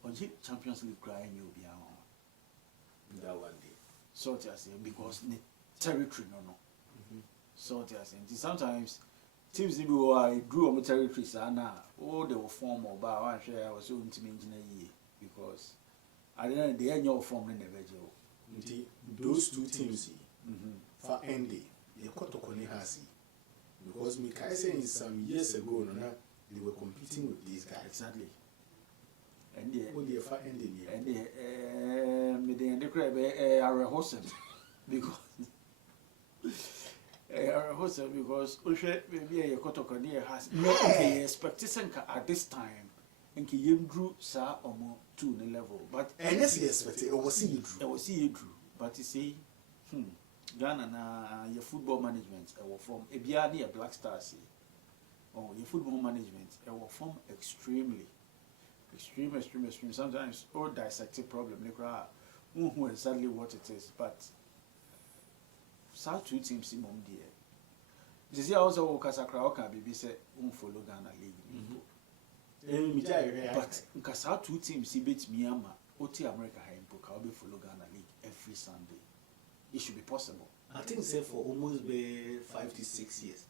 on Champions League crying you'll be on that one day. So to say because the territory no. So to say sometimes teams I drew on the territory sana they will form or bar one share was so intimate because I didn't the annual form in the veggie. Those two teams for Andy. They got to Konihasi because me can say some years ago, they were competing with these guys. Exactly. And they far ending here. And they end the crab are a horse because because maybe a Kotokonia has no expectation at this time and Kim drew sa or more to the level. But and yes, he expected it was see you drew. But you see, Ghana na your football management will form a Biani a Black Stars. Oh, your football management will form extreme. Sometimes all dissected problem. Who exactly what it is, but South two teams in Mom dear. This is also Casacra can be said follow Ghana League. But Casa two teams he beat Myanmar, OT America book I'll be follow Ghana League every Sunday. It should be possible. I think say for almost 5 to 6 years.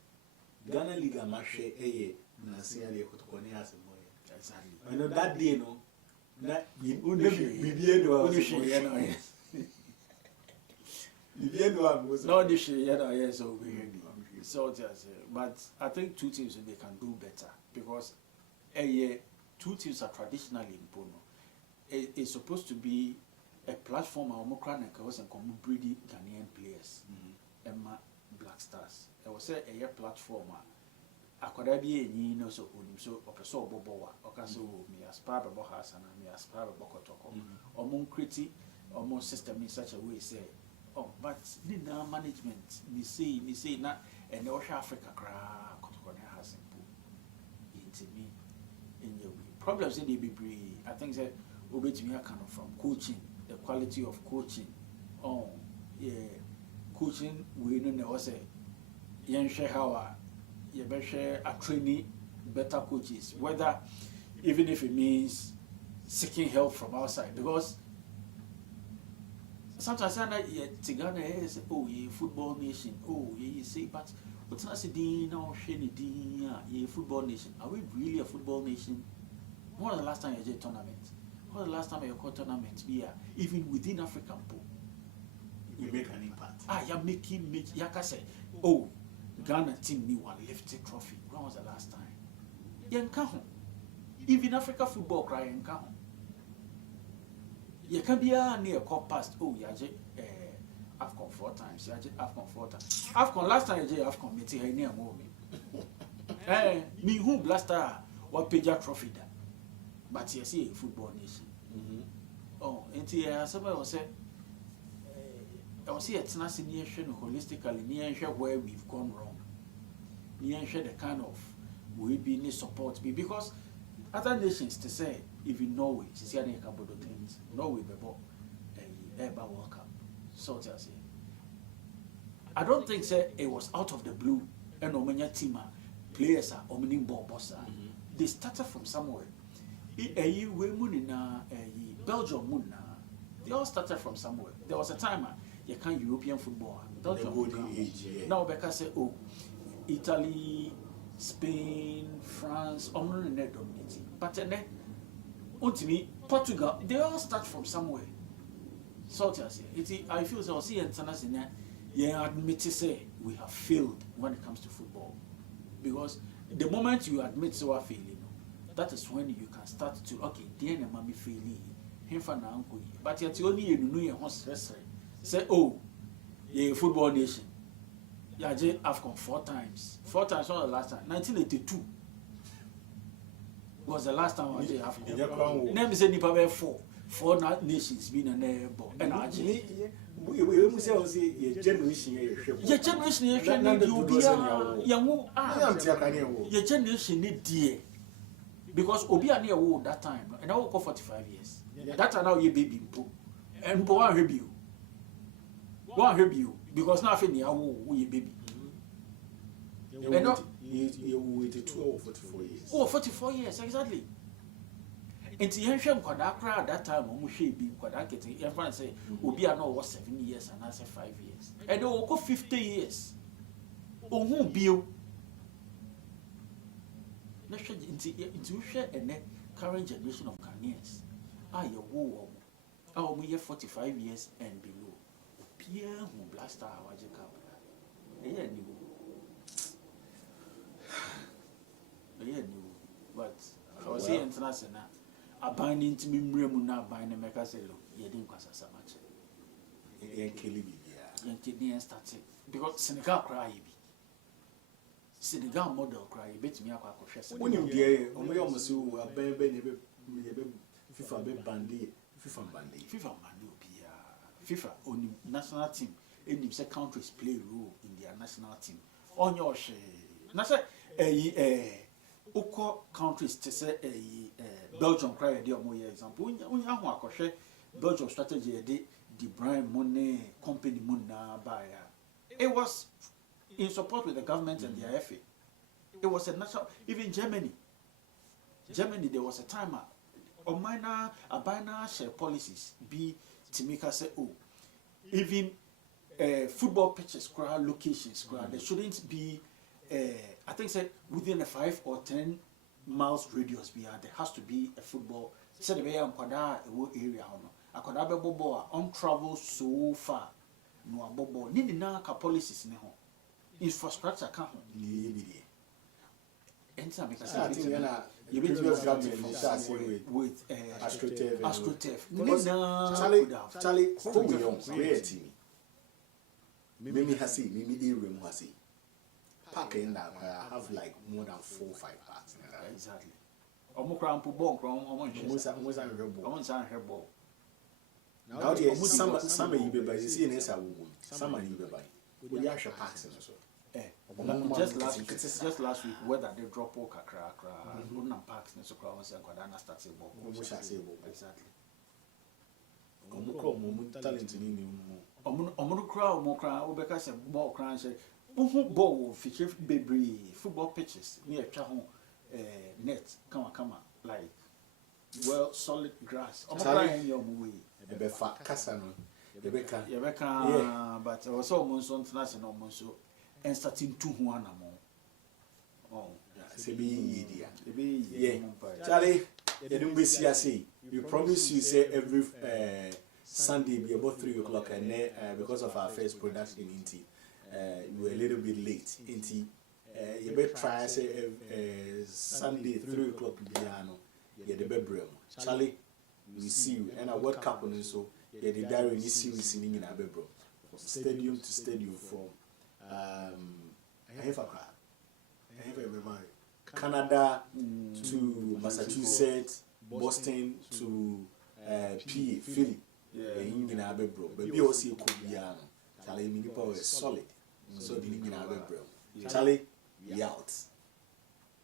Ghana League a match a year, Nasia Le Kotokoni has a boy. Exactly. I know that day, no. That you no, this year, so but I think two teams they can do better because a year, two teams are traditionally in Pono. It's supposed to be a platform of Mokranakas and common breedy Ghanaian players. Emma Black Stars. I was say a year platform akwada bi enyi no so onim so opeso obobo wa okaso me aspire bebo hasana me aspire bebo kotoko omo create omo system in such a way say oh but the management me say na and Africa kra kotoko na hasimpo into me in your problems in the be I think that obetumi aka no from coaching, the quality of coaching. Oh yeah, coaching we know was say yen share how you better share a trainee better coaches, whether even if it means seeking help from outside, because sometimes I Tigana say, oh ye football nation, oh ye say, but what's not saying now ye football nation. Are we really a football nation? When was the last time you did tournament? When was the last time you called tournaments be even within African pool? We make an impact. You're making Yaka say, oh, Ghana team me one lifted trophy. When was the last time? Yankaho. Even Africa football cry Yankaho. You can be near call past, oh, Yaje AFCON 4 times. Yaje AFCON 4 times. AFCON last time Yaje AFCON meeting here near me. Me who blaster what Peja trophy that. But you see a football nation. Oh, and somebody was said, I was here at nation holistically, near where we've gone wrong. Near the kind of we be need support be because other nations to say, even Norway, Norway before a World Cup. So to say, I don't think say it was out of the blue and Omania team players are omning ball bossa. They started from somewhere. Belgium, they all started from somewhere. There was a time you can't European football. Belgium, now because say, oh, Italy, Spain, France, dominating. But then, ultimately, Portugal, they all start from somewhere. So I feel so. See, international, admit to say we have failed when it comes to football, because the moment you admit so failing, that is when you can start to dear mommy failing. But yet you only know your host say, oh, you're a football nation. You have AFCON 4 times. 4 times was the last time. 1982 was the last time I did AFCON. Name say Nipa 4 nations being a neighbor. And actually, we say your generation, your generation need dear. Because Obia near old that time, and I will go 45 years. That time now you baby and one review. One review because now I feel we baby. And you waited 2 or 44 years. Oh, 44 years, exactly. And the ancient Quadacra at that time, Mushi being Quadacate, everyone say, Obia no was 7 years and I say 5 years. And they will go 50 years. Oh, who bill? Into share and current generation of Ghanaians. You woo, we have 45 years and below. Pierre who blaster our Jacob. But I was saying international. A binding to me, Muna binding Macaselo, you didn't cost us so much. Yankee started because Senegal cry. Senegal model cry, bet me up. When you get almost a baby, FIFA bandy, FIFA only national team, and the countries play a role in their national team. On your share, Nasa Oko countries to say Belgium cry a deal more example. When you Belgium strategy, the brand money company Muna buyer. It was in support with the government and the IFA. It was a national, even Germany, there was a time or minor, a binary share policies be to make us say, oh, even football pitches, locations, there shouldn't be, I think, say within a 5 or 10 miles radius, there has to be a football. Said the way I'm area, I could have a bobo on travel so far. No, a bobo, need na policies, no. Infrastructure can't enter because I think you been with AstroTurf. Charlie, Mimi Hasi, Mimi Irim Hasi. park in that I have like more than 4 or 5 parks. Exactly. Omo kra ampo ball kra omo nhwe. Almost a ball. Omo nsan hwe ball. Now the summer you be by the see in esa wo. Summer you be by. We are parks so. Just last week weather they drop all kakra na parks na so kra won say kwada na start ball. Exactly. Omo talent ni Omo kra obeka say ball kra say ball feature bebre football pitches near twa ho net kama like well solid grass. Omo kra en your way. Ebe fa kasa no. Yebeka but also omo so international omo so and starting to who anamo. Oh, yeah. Charlie, you don't be see. We promise you say every Sunday be about 3 o'clock, and because of our first production we were a little bit late. You better try say Sunday 3 o'clock piano. Yeah, the bedroom. Charlie, we see you, and I World Cup on so yeah the diary you see we singing in our bedroom, stadium to stadium from. I have Canada to Massachusetts, Boston to Philly. In our bedroom, but we also could be Charlie, mini power is solid. So the in our bedroom. Charlie, we out.